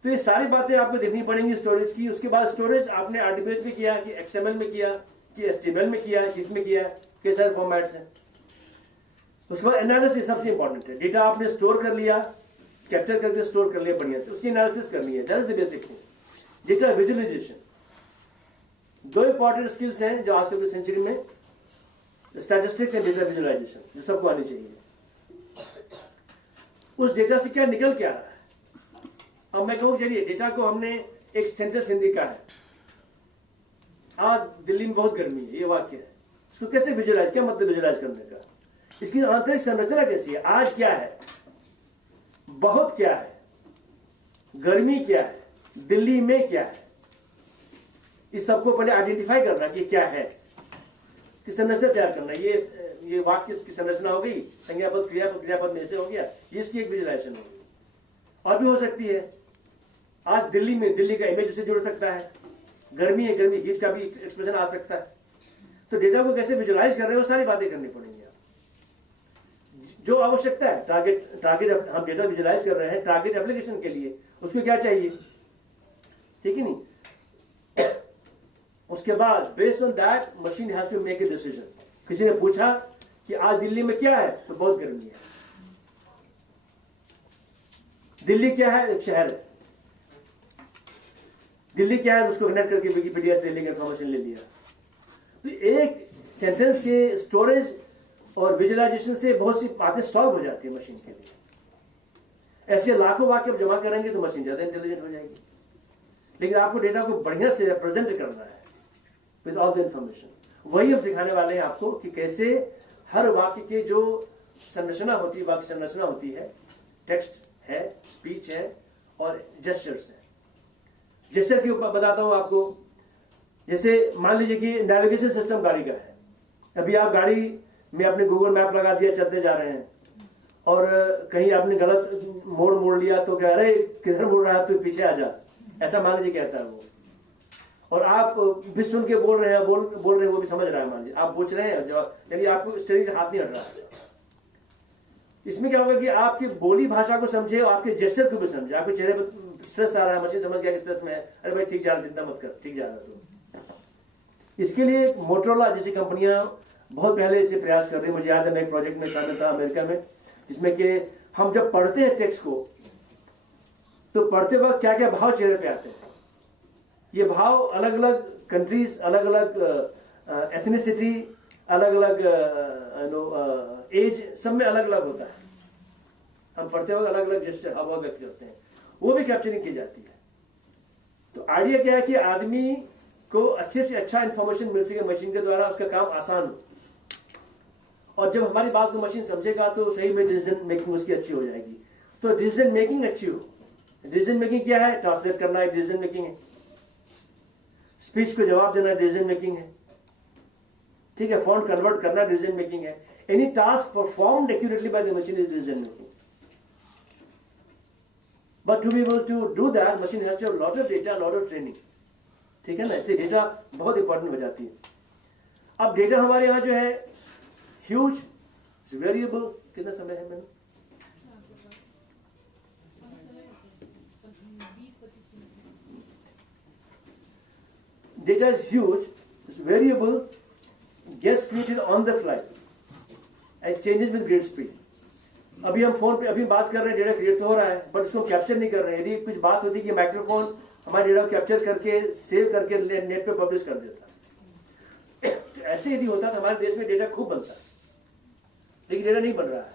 तो ये सारी बातें आपको देखनी पड़ेंगी स्टोरेज की। उसके बाद स्टोरेज आपने आरडीबीएस में किया कि एक्सएमएल में किया कि एचटीएमएल में किया, किसमें किया, कई सारे फॉर्मेट्स हैं। उसके बाद एनालिसिस सबसे इंपॉर्टेंट है। डेटा आपने स्टोर कर लिया, कैप्चर करके स्टोर कर लिया बढ़िया से, उसकी एनालिसिस करनी है, that is the basic thing. Data visualization, दो इंपॉर्टेंट स्किल्स हैं जो आजकल की सेंचुरी में, स्टैटिस्टिक्स एंड डेटा विजुअलाइजेशन, जो सबको आनी चाहिए। उस डेटा से क्या निकल के आ रहा है। अब मैं कहूं चलिए डेटा को हमने, एक सेंटेंस हिंदी का है, आज दिल्ली में बहुत गर्मी है, ये वाक्य है, इसको कैसे विजुअलाइज, क्या मतलब विजुअलाइज करने का, इसकी आंतरिक संरचना कैसी है, आज क्या है, बहुत क्या है, गर्मी क्या है, दिल्ली में क्या है, इस सबको पहले आइडेंटिफाई करना कि क्या है, कि संरचना तैयार करना। ये वाक्य की संरचना हो गई, संज्ञापद क्रियापद में से हो गया, ये इसकी एक विजुअलाइजेशन होगी। और भी हो सकती है, आज दिल्ली में, दिल्ली का इमेज उससे जुड़ सकता है, गर्मी है, गर्मी हीट का भी एक्सप्रेशन आ सकता है। तो डेटा को कैसे विजुअलाइज कर रहे हो, सारी बातें करनी पड़ेंगी। जो आवश्यकता है, टारगेट हम डेटा विजुअलाइज कर रहे हैं टारगेट एप्लीकेशन के लिए, उसको क्या चाहिए, ठीक है नहीं। उसके बाद based on that machine has to make a decision. किसी ने पूछा कि आज दिल्ली में क्या है, तो बहुत गर्मी है। दिल्ली क्या है, एक शहर है। दिल्ली क्या है, उसको कनेक्ट करके विकिपीडिया से दिल्ली का इंफॉर्मेशन ले लिया। तो एक सेंटेंस के स्टोरेज और विजुअलाइजेशन से बहुत सी बातें सॉल्व हो जाती है मशीन के लिए। ऐसे लाखों वाक्य आप जमा करेंगे तो मशीन ज्यादा इंटेलिजेंट हो जाएगी। लेकिन आपको डेटा को बढ़िया से रिप्रेजेंट करना है विद ऑल द इंफॉर्मेशन। वही हम सिखाने वाले हैं आपको कि कैसे हर वाक्य के जो संरचना होती है, वाक्य संरचना होती है, टेक्स्ट है, स्पीच है और जेस्चर्स है। जेस्चर के ऊपर बताता हूं आपको। जैसे मान लीजिए कि नेविगेशन सिस्टम गाड़ी का है। अभी आप गाड़ी में अपने गूगल मैप लगा दिया, चलते जा रहे हैं और कहीं आपने गलत मोड़ लिया तो क्या, अरे किधर मुड़ रहा है, तो पीछे आ जा, ऐसा मान लीजिए कहता है वो। और आप भी सुन के बोल रहे हैं, बोल रहे हैं, वो भी समझ रहा है, मान लीजिए आप पूछ रहे हैं जवाब, लेकिन आपको स्टीयरिंग से हाथ नहीं हट रहा है। इसमें क्या होगा कि आपकी बोली भाषा को समझे और आपके जेस्चर को भी समझे। आपके चेहरे पर स्ट्रेस आ रहा है, मशीन समझ गया कि स्ट्रेस में है, अरे भाई ठीक जा रहा है, चिंता मत कर, ठीक जा रहा है। तो इसके लिए मोटरोला जैसी कंपनियां बहुत पहले इसे प्रयास कर रही है। मुझे याद है मैं एक प्रोजेक्ट में शामिल था अमेरिका में, जिसमें कि हम जब पढ़ते हैं टेक्स्ट को तो पढ़ते वक्त क्या क्या भाव चेहरे पे आते हैं। ये भाव अलग अलग कंट्रीज, अलग अलग एथनिसिटी, अलग अलग एज, सब में अलग अलग होता है। हम पढ़ते वक्त अलग अलग जेस्चर हाव व्यक्त करते हैं, वो भी कैप्चरिंग की जाती है। तो आइडिया क्या है कि आदमी को अच्छे से अच्छा इंफॉर्मेशन मिल सके मशीन के द्वारा, उसका काम आसान हो। और जब हमारी बात को मशीन समझेगा तो सही में डिसीजन मेकिंग उसकी अच्छी हो जाएगी। तो डिसीजन मेकिंग अच्छी हो। डिसीजन मेकिंग क्या है, ट्रांसलेट करना एक डिसीजन मेकिंग है, स्पीच को जवाब देना डिसीजन मेकिंग है, ठीक है, फॉन्ट कन्वर्ट करना डिसीजन मेकिंग है। Any task performed accurately by the machine is decision making. But to be able to do that machine has to have lot of data, lot of training, ठीक है ना। इसलिए डेटा बहुत इंपॉर्टेंट हो जाती है। अब डेटा हमारे यहां जो है ह्यूज, वेरिएबल, कितना समय है मैंने, data is huge, it's variable, gets created on the fly and changes with great speed. अभी हम फोन पे अभी बात कर रहे हैं, डेटा क्रिएट तो हो रहा है बट उसको कैप्चर नहीं कर रहे हैं। यदि कुछ बात होती है कि माइक्रोफोन हमारे डेटा को कैप्चर करके सेव करके नेट पे पब्लिश कर देता है। ऐसे यदि होता तो हमारे देश में डेटा खूब बनता है, लेकिन डेटा नहीं बन रहा है।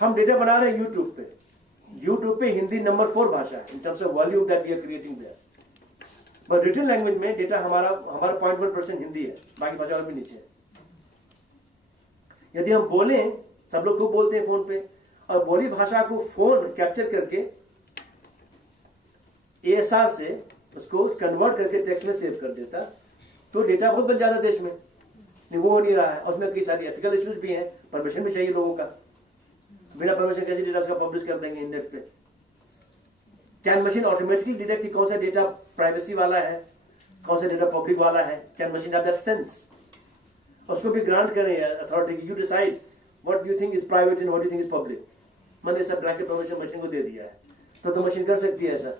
हम डेटा बना रहे हैं यूट्यूब पे हिंदी नंबर 4 भाषा है in terms of volume that we are creating there. But written language में डेटा हमारा 0.1% हिंदी है, बाकी भाषाओं में नीचे है। यदि हम बोलें, सब लोग खूब बोलते हैं फोन पे, और बोली भाषा को फोन कैप्चर करके ASR से उसको कन्वर्ट करके टेक्स्ट में सेव कर देता, तो डेटा बहुत बन जाता देश में। नहीं, वो हो नहीं रहा है। और उसमें कई सारी एथिकल इश्यूज भी हैं, परमिशन भी चाहिए लोगों का। बिना परमिशन कैसे डेटा उसका पब्लिश कर देंगे इंटरनेट पे। कैन मशीन ऑटोमेटिकली डिटेक्ट कि कौन सा डेटा प्राइवेसी वाला है, कौन सा डेटा पब्लिक वाला है? Can machine have that sense? उसको भी ग्रांट करें authority, you decide what you think is private and what you think is public. मैंने सब ब्लैंकेट परमिशन मशीन को दे दिया है, तो मशीन कर सकती है ऐसा।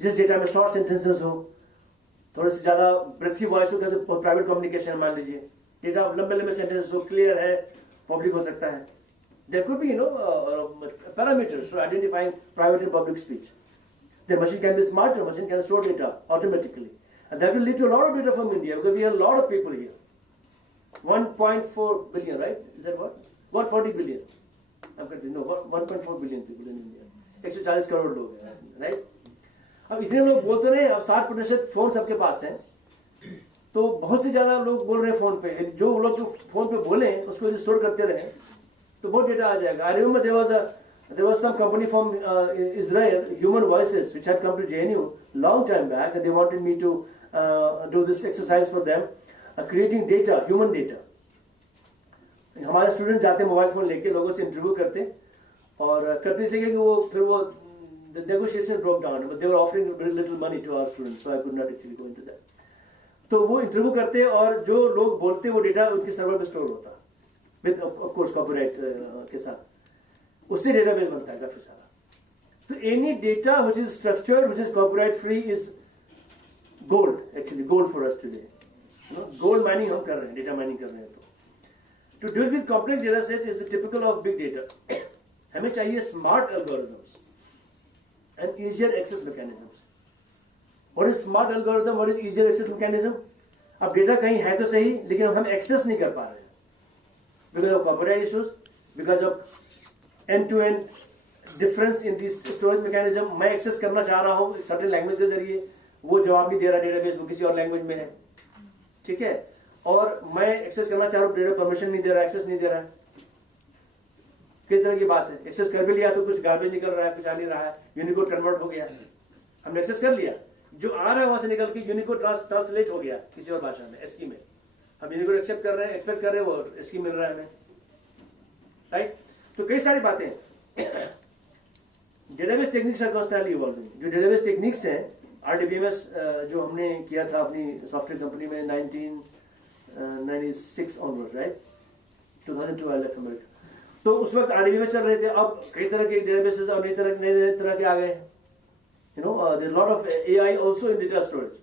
जिस डेटा में शॉर्ट सेंटेंसेस हो, थोड़े से ज्यादा ब्रेथी वॉइस हो, तो प्राइवेट कम्युनिकेशन मान लीजिए, डेटा लंबे लंबे सेंटेंसेस हो, क्लियर है, पब्लिक हो सकता है। There could be, parameters for identifying private and public speech. The machine can be smarter, machine can store data automatically. And that will lead to a lot of data from India, because we have a lot of people here. 1.4 billion, right? Is that what? What 40 billion? I'm confused. No, 1.4 billion people in India. 140 crore लोग हैं, right? अब इतने लोग बोलते नहीं, अब 60% फोन सबके पास है, तो बहुत से ज्यादा लोग बोल रहे हैं फोन पे। जो लोग फोन पे बोले उसको यदि स्टोर करते रहे तो बहुत डेटा आ जाएगा। I remember there was some company from Israel, Human Voices, which had come to JNU long time back, and they wanted me to do this exercise for them, creating data, human data. हमारे स्टूडेंट जाते मोबाइल फोन लेके लोगों से इंटरव्यू करते और करते थे कि वो फिर वो the negotiation broke down, but they were offering very little money to our students, so I could not actually go into that. तो वो इंटरव्यू करते और जो लोग बोलते वो डेटा उनके सर्वर पे स्टोर होता विद ऑफ कोर्स कॉपीराइट के साथ, उससे डेटाबेस बनता है काफी सारा। तो any data which is structured, which is copyright free, is gold, actually gold for us today. Gold mining हम कर रहे हैं, डेटा माइनिंग कर रहे हैं। To deal with complex data sets is typical of big data. हमें चाहिए smart algorithms and easier access mechanisms. What is smart algorithm, what is easier access mechanism? अब डेटा कहीं है तो सही, लेकिन हम एक्सेस नहीं कर पा रहे हैं because of copyright issues, because of end to end difference in the storage mechanism. मैं एक्सेस करना चाह रहा हूं सर्टेन लैंग्वेज के जरिए, वो जवाब नहीं दे रहा डेटाबेस, वो किसी और लैंग्वेज में है, ठीक है. और मैं एक्सेस करना चाह रहा हूं, डेटा परमिशन नहीं दे रहा, एक्सेस नहीं दे रहा है. किस तरह की बात है? एक्सेस कर भी लिया तो कुछ गार्बेज निकल रहा है, कुछ आ नहीं रहा है, यूनिकोड कन्वर्ट हो गया. हमने एक्सेस कर लिया, जो आ रहा है वहां से निकल के यूनिकोड ट्रांसलेट हो गया किसी और भाषा में, एस्की में. हम यूनिकोड एक्सेप्ट कर रहे हैं, एक्सपेक्ट कर रहे हैं, वो एस्की मिल रहा है हमें, राइट. तो कई सारी बातें. Database techniques are constantly evolving. जो डेटाबेस टेक्निक्स हैं, RDBMS जो हमने किया था अपनी सॉफ्टवेयर कंपनी में 1996 ऑनवर्ड, राइट, 2012 तो उस वक्त RDBMS चल रहे थे. अब कई तरह के डेटाबेसेस और नए तरह के आ गए हैं. You know, there's a lot of AI also in data storage.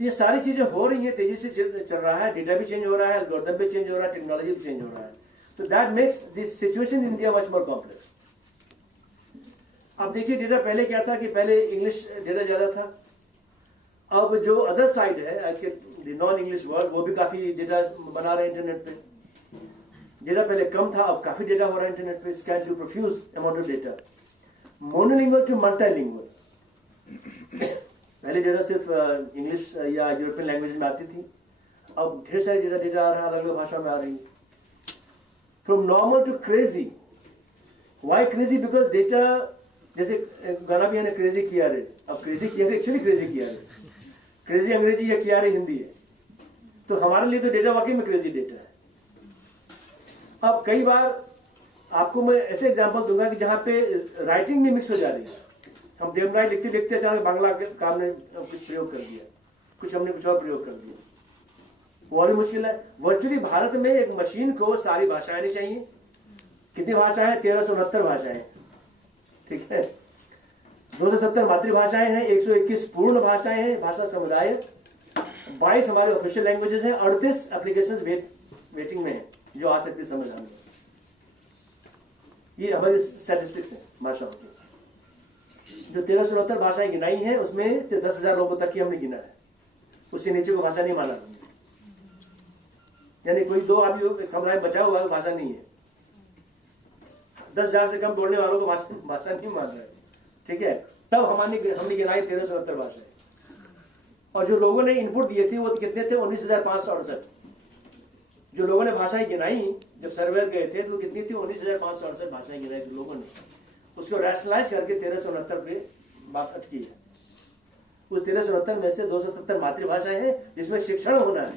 ये सारी चीजें हो रही हैं, तेजी से चल रहा है, डेटा भी चेंज हो रहा है, एल्गोरिथम भी चेंज हो रहा है, टेक्नोलॉजी भी चेंज हो रहा है. तो that makes this situation in India much more complex. अब देखिए डेटा पहले क्या था कि पहले इंग्लिश डेटा ज्यादा था. अब जो अदर साइड है, नॉन इंग्लिश वर्ल्ड, वो भी काफी डेटा बना रहे हैं इंटरनेट पे. डेटा पहले कम था, अब काफी डेटा हो रहा है इंटरनेट पे. Scan to profuse amount of data. Monolingual to multilingual. पहले डेटा सिर्फ इंग्लिश या यूरोपियन लैंग्वेज में आती थी, अब ढेर सारी डेटा आ रहा है, अलग अलग भाषा में आ रही है. From normal to crazy. Why crazy? Because data, जैसे गाना भी है ना, क्रेजी किया रे. अब क्रेजी किया रे एक्चुअली क्रेजी किया रे, क्रेजी अंग्रेजी या किया रे हिंदी है. तो हमारे लिए तो डेटा वाकई में क्रेजी डेटा है. अब कई बार आपको मैं ऐसे एग्जांपल दूंगा कि जहां पे राइटिंग में मिक्स हो जा रही है. हम देवनागरी लिखते लिखते अचानक बांग्ला के काम ने कुछ प्रयोग कर दिया, कुछ हमने कुछ और प्रयोग कर दिया, वो और भी मुश्किल है. वर्चुअली भारत में एक मशीन को सारी भाषाएं नहीं चाहिए. कितनी भाषाएं? 1369 भाषाएं, ठीक है. 270 मातृभाषाएं हैं, 121 पूर्ण भाषाएं हैं, भाषा समुदाय, 22 हमारे ऑफिशियल लैंग्वेजेस हैं, 38 एप्लीकेशन वेटिंग में है जो आ सकती है संविधान में. ये हमारे स्टैटिस्टिक्स हैं भाषाओं की. जो 1369 भाषाएं गिनाई हैं, उसमें 10,000 लोगों तक ही हमने गिना है. उससे नीचे को भाषा नहीं माना हमने. यानी कोई 2 आदमी समुदाय बचा हुआ भाषा नहीं है. 10,000 से कम बोलने वालों को भाषा नहीं मान रहे, ठीक है. तब हमने गिनाई 1369 भाषाएं. और जो लोगों ने इनपुट दिए थे वो कितने थे? 19,568. जो लोगों ने भाषाएं गिनाई, जब सर्वे गए थे तो कितनी थी? 19,568 भाषाएं गिनाई थी लोगों ने. उसको रैशनलाइज करके 1369 पे बात अटकी है. उस 1369 में से 270 मातृभाषाएं हैं जिसमें शिक्षण होना है,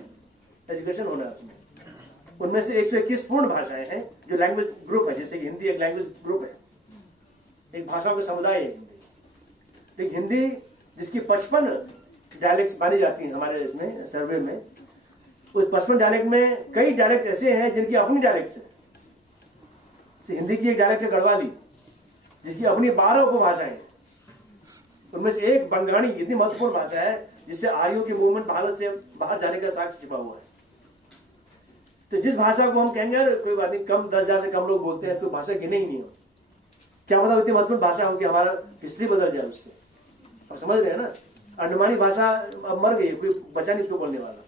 एजुकेशन होना है उसमें. उनमें से 121 पूर्ण भाषाएं हैं जो लैंग्वेज ग्रुप है, जैसे हिंदी एक लैंग्वेज ग्रुप है, एक भाषाओं का समुदाय है. एक हिंदी जिसकी 55 डायलेक्ट्स मानी जाती हैं हमारे इसमें सर्वे में. उस 55 डायलेक्ट में कई डायलेक्ट ऐसे हैं जिनकी अपनी डायलेक्ट्स है. हिंदी की एक डायलेक्ट है गढ़वाली, जिसकी अपनी 12 उपभाषाएं हैं. उनमें से एक बंगाली इतनी महत्वपूर्ण भाषा है जिससे आर्यों की मूवमेंट भारत से बाहर जाने का साक्ष्य छिपा हुआ है. तो जिस भाषा को हम कहेंगे यार कोई बात नहीं, कम 10,000 से कम लोग बोलते हैं, इसको भाषा गिने ही नहीं हो, क्या पता इतनी महत्वपूर्ण भाषा हो कि हमारा हिस्ट्री बदल जाए उससे. आप समझ रहे हैं ना. अंडमानी भाषा अब मर गई, कोई बचा नहीं उसको बोलने वाला.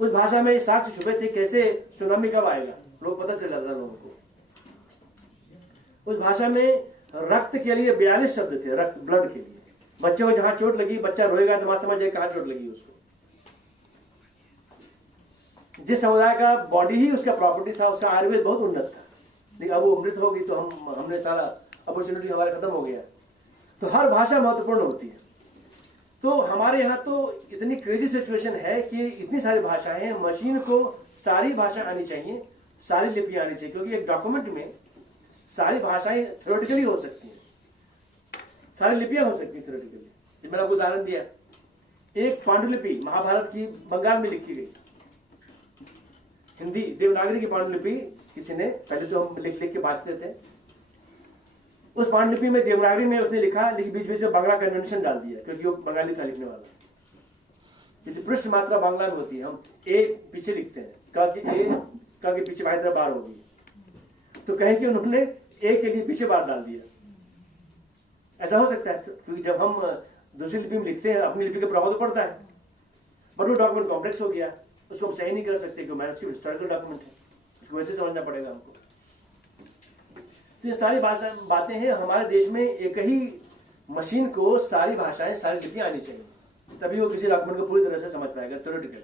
उस भाषा में साक्ष्य छुपे थे, कैसे सुनामी कब आएगा लोग पता चल जाता लोगों को. उस भाषा में रक्त के लिए 42 शब्द थे, रक्त, ब्लड के लिए. बच्चे को जहां चोट लगी, बच्चा रोएगा तो समझ जाए कहां चोट लगी उसको. जिस समुदाय का बॉडी ही उसका प्रॉपर्टी था, उसका आयुर्वेद बहुत उन्नत था, लेकिन अब वो अमृत होगी तो हमने सारा अपॉर्चुनिटी हमारा खत्म हो गया. तो हर भाषा महत्वपूर्ण होती है. तो हमारे यहाँ तो इतनी क्रेजी सिचुएशन है कि इतनी सारी भाषाएं हैं, मशीन को सारी भाषा आनी चाहिए, सारी लिपियां आनी चाहिए, क्योंकि एक डॉक्यूमेंट में सारी भाषाएं थ्योरेटिकली हो सकती हैं, सारी लिपियां हो सकती हैं थ्योरेटिकली. मैंने आपको उदाहरण दिया, एक पांडुलिपि महाभारत की बंगाल में लिखी गई, हिंदी देवनागरी की पांडुलिपि किसी ने, पहले तो हम लिख लिख के बांटते थे, उस पांडुलिपि में देवनागरी में उसने लिखा, लेकिन बीच बीच में बांग्ला कन्वेंशन डाल दिया क्योंकि वो बंगाली था लिखने वाला. जैसे पृष्ठ मात्रा बांग्ला में होती है, हम ए पीछे लिखते हैं, का के ए, का के पीछे बार बार होगी, तो कहें कि उन्होंने ए के लिए पीछे बार डाल दिया। ऐसा हो सकता है क्योंकि जब हम दूसरी लिपि में लिखते हैं अपनी लिपि का प्रभाव तो पड़ता है, बट वो डॉक्यूमेंट कॉम्प्लेक्स हो गया, उसको हम सही नहीं कर सकते क्योंकि मैन्युस्क्रिप्ट हिस्टोरिकल डॉक्यूमेंट है, उसको वैसे समझना पड़ेगा हमको। तो ये सारी बातें हैं। हमारे देश में एक ही मशीन को सारी भाषाएं, सारी लिपियां आनी चाहिए, तभी वो किसी डॉक्यूमेंट को पूरी तरह से समझ पाएगा थ्योरेटिकली।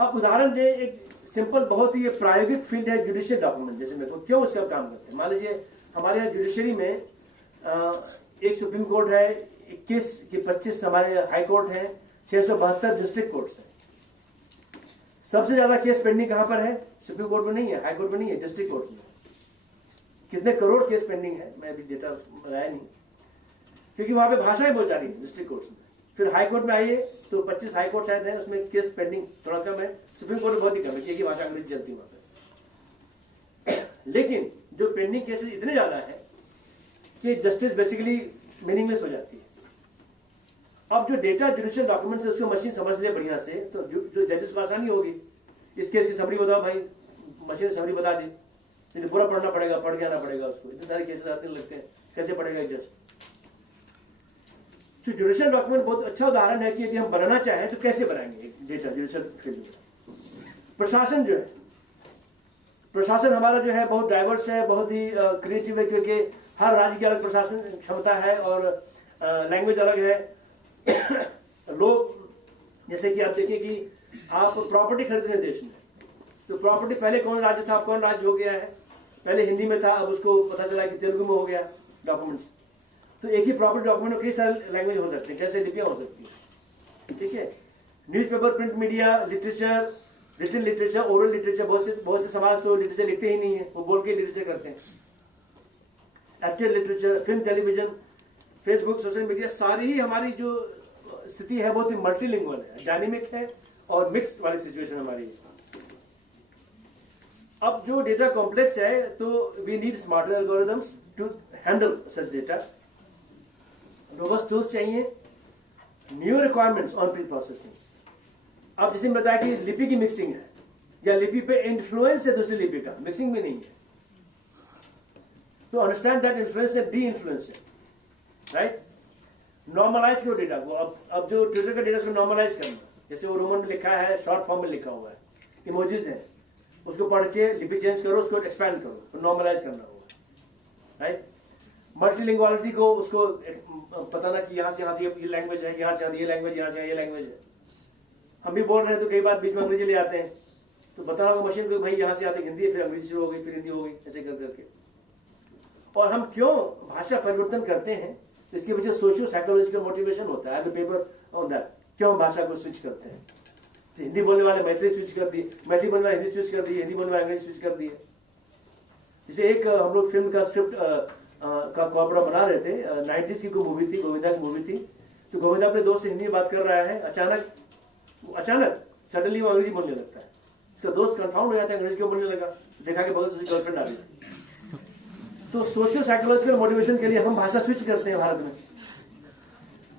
अब उदाहरण दे, एक सिंपल बहुत ही प्रायोगिक फील्ड है जुडिशियल डॉक्यूमेंट, जैसे मेरे को क्यों उसका काम करते हैं। मान लीजिए हमारे यहाँ जुडिशरी में एक सुप्रीम कोर्ट है, 21 की 25 हमारे हाई कोर्ट है, 672 डिस्ट्रिक्ट कोर्ट्स है। सबसे ज्यादा केस पेंडिंग कहां पर है? सुप्रीम कोर्ट में नहीं है, हाई कोर्ट में नहीं है, डिस्ट्रिक्ट कोर्ट में। कितने करोड़ केस पेंडिंग है मैं अभी डेटा लगाया नहीं, क्योंकि वहां पे भाषाएं बहुत जा रही है डिस्ट्रिक्ट कोर्ट्स में। फिर हाई कोर्ट में आइए तो 25 हाई कोर्ट शायद है, उसमें केस पेंडिंग थोड़ा कम है, सुप्रीम कोर्ट में बहुत ही कम है क्योंकि भाषा अंग्रेजी चलती है वहां पर। लेकिन जो पेंडिंग केसेस इतने ज्यादा है कि जस्टिस बेसिकली मीनिंगलेस हो जाती है। अब जो डेटा जुडिशियल डॉक्यूमेंट है उसको मशीन समझ ले बढ़िया से, तो जो जजेस को आसानी होगी। इस केस की समरी बताओ भाई, मशीन समरी बता दी, तो पूरा पढ़ना पड़ेगा, पढ़ के आना पड़ेगा उसको, इतने सारे केसेस आते लगते हैं, कैसे पढ़ेगा एक जज। तो जुडिशियल डॉक्यूमेंट बहुत अच्छा उदाहरण है कि यदि हम बनाना चाहें तो कैसे बनाएंगे डेटा जुडिशियल फील्ड में। प्रशासन जो है, प्रशासन हमारा जो है बहुत डाइवर्स है, बहुत ही क्रिएटिव है, क्योंकि हर राज्य की अलग प्रशासन क्षमता है और लैंग्वेज अलग है। लोग जैसे कि आप देखिए कि आप प्रॉपर्टी खरीदते हैं देश में, तो प्रॉपर्टी पहले कौन राज्य था, कौन राज्य हो गया है, पहले हिंदी में था, अब उसको पता चला कि तेलुगु में हो गया डॉक्यूमेंट्स। तो एक ही प्रॉपर्टी डॉक्यूमेंट में कई सारे लैंग्वेज हो सकते हैं, कैसे लिपियां हो सकती है, ठीक है। Newspaper, print media, literature, written literature, oral literature, बहुत से समाज तो लिटरेचर लिखते ही नहीं है, वो बोल के लिटरेचर करते हैं। Acted literature, film, television, Facebook, social media, सारी ही हमारी जो स्थिति है बहुत ही मल्टीलिंगुअल है, डायनेमिक है और मिक्स वाली सिचुएशन हमारी है। अब जो डेटा कॉम्प्लेक्स है तो we need smarter algorithms to handle such data. Robust tools चाहिए, new requirements on preprocessing. अब जैसे मैं बताया कि लिपि की मिक्सिंग है या लिपि पे इन्फ्लुएंस है दूसरी लिपि का, मिक्सिंग भी नहीं है, तो अंडरस्टैंड दैट इन्फ्लुएंस है, डी इन्फ्लुएंस है, राइट। नॉर्मलाइज करो डेटा को। अब जो ट्विटर का डेटा उसको नॉर्मलाइज करना, जैसे वो रोमन में लिखा है, शॉर्ट फॉर्म में लिखा हुआ है, इमोजीज है, उसको पढ़ के लिपि चेंज करो, उसको एक्सपैंड करो, तो नॉर्मलाइज करना होगा, राइट। मल्टीलिंगुअलिटी को उसको पता ना कि यहाँ से यहाँ ये लैंग्वेज है, यहाँ से यहाँ ये लैंग्वेज, यहाँ से ये लैंग्वेज है। हम भी बोल रहे हैं तो कई बार बीच में अंग्रेजी ले आते हैं, तो बताना होगा मशीन को भाई यहाँ से आते हिंदी, फिर अंग्रेजी शुरू हो गई, फिर हिंदी हो गई, ऐसे कर करके। और हम क्यों भाषा परिवर्तन करते हैं, इसके पीछे सोशियो साइकोलॉजिकल मोटिवेशन होता है। पेपर ऑन दैट, क्यों हम भाषा को स्विच करते हैं। तो हिंदी बोलने वाले मैथिली स्विच कर दिए, मैथिली बोलने वाले हिंदी स्विच कर दिए, हिंदी बोलने वाले अंग्रेजी स्विच कर दिए। जैसे एक हम लोग फिल्म का स्क्रिप्ट का कॉपड़ा बना रहे थे, 90s की कोई मूवी थी, गोविंदा की मूवी थी। तो गोविंदा अपने दोस्त से हिंदी में बात कर रहा है, अचानक सडनली वो अंग्रेजी बोलने लगता है। उसका दोस्त कंफाउंड हो जाता है, अंग्रेजी क्यों बोलने लगा, देखा कि बहुत उसकी गर्लफ्रेंड आ रही है। तो सोशियो साइकोलॉजिकल मोटिवेशन के लिए हम भाषा स्विच करते हैं भारत में।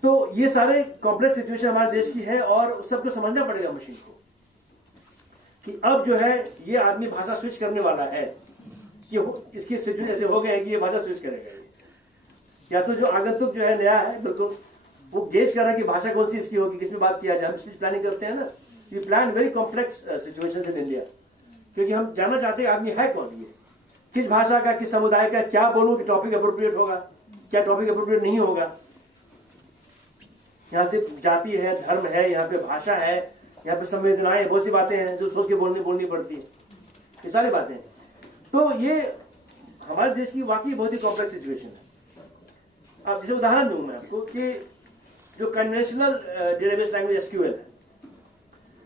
तो ये सारे कॉम्प्लेक्स सिचुएशन हमारे देश की है और सबको समझना पड़ेगा मशीन को कि अब जो है ये आदमी भाषा स्विच करने वाला है, कि इसकी सिचुएशन ऐसे हो गए कि ये भाषा स्विच करेगा। या तो जो आगंतुक जो है नया है, बिल्कुल वो गेज कर रहा है कि भाषा कौन सी इसकी होगी, किसमें बात किया जाए। हम स्पीच प्लानिंग करते हैं ना, we plan very complex situations in India, क्योंकि हम जानना चाहते हैं आदमी है कौन, ये किस भाषा का, किस समुदाय का, क्या बोलूं कि टॉपिक अप्रोप्रिएट होगा, क्या टॉपिक अप्रोप्रिएट नहीं होगा। यहाँ से जाति है, धर्म है, यहाँ पे भाषा है, यहाँ पे संवेदनाएं, बहुत सी बातें हैं जो सोच के बोलनी पड़ती है, ये सारी बातें। तो ये हमारे देश की वाकई बहुत ही कॉम्प्लेक्स सिचुएशन है। अब जैसे उदाहरण दूं मैं आपको कि जो कन्वेंशनल डेटाबेस लैंग्वेज एसक्यूएल है,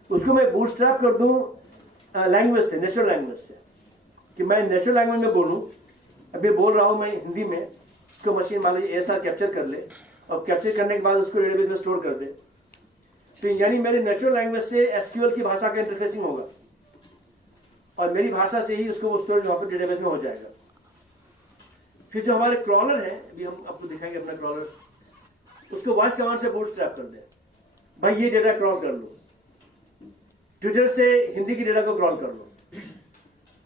उसको मैं बूटस्ट्रैप कर दूं लैंग्वेज से, नेचुरल लैंग्वेज से, कि मैं नेचुरल लैंग्वेज में बोलूं। अभी बोल रहा हूं मैं हिंदी में, उसको मशीन मान लीजिए एएसआर कैप्चर कर ले और कैप्चर करने के बाद उसको डेटाबेस में स्टोर कर दे। तो यानी मेरी नेचुरल लैंग्वेज से एसक्यूएल की भाषा का इंटरफेसिंग होगा और मेरी भाषा से ही उसको वो स्टोरेज वहां पर डेटाबेस में हो जाएगा। फिर जो हमारे क्रॉलर है, अभी हम आपको दिखाएंगे अपना क्रॉलर, उसको वॉइस कमांड से बूटस्ट्रैप कर दे। भाई ये डेटा क्रॉल कर लो, ट्विटर से हिंदी की डेटा को क्रॉल कर लो,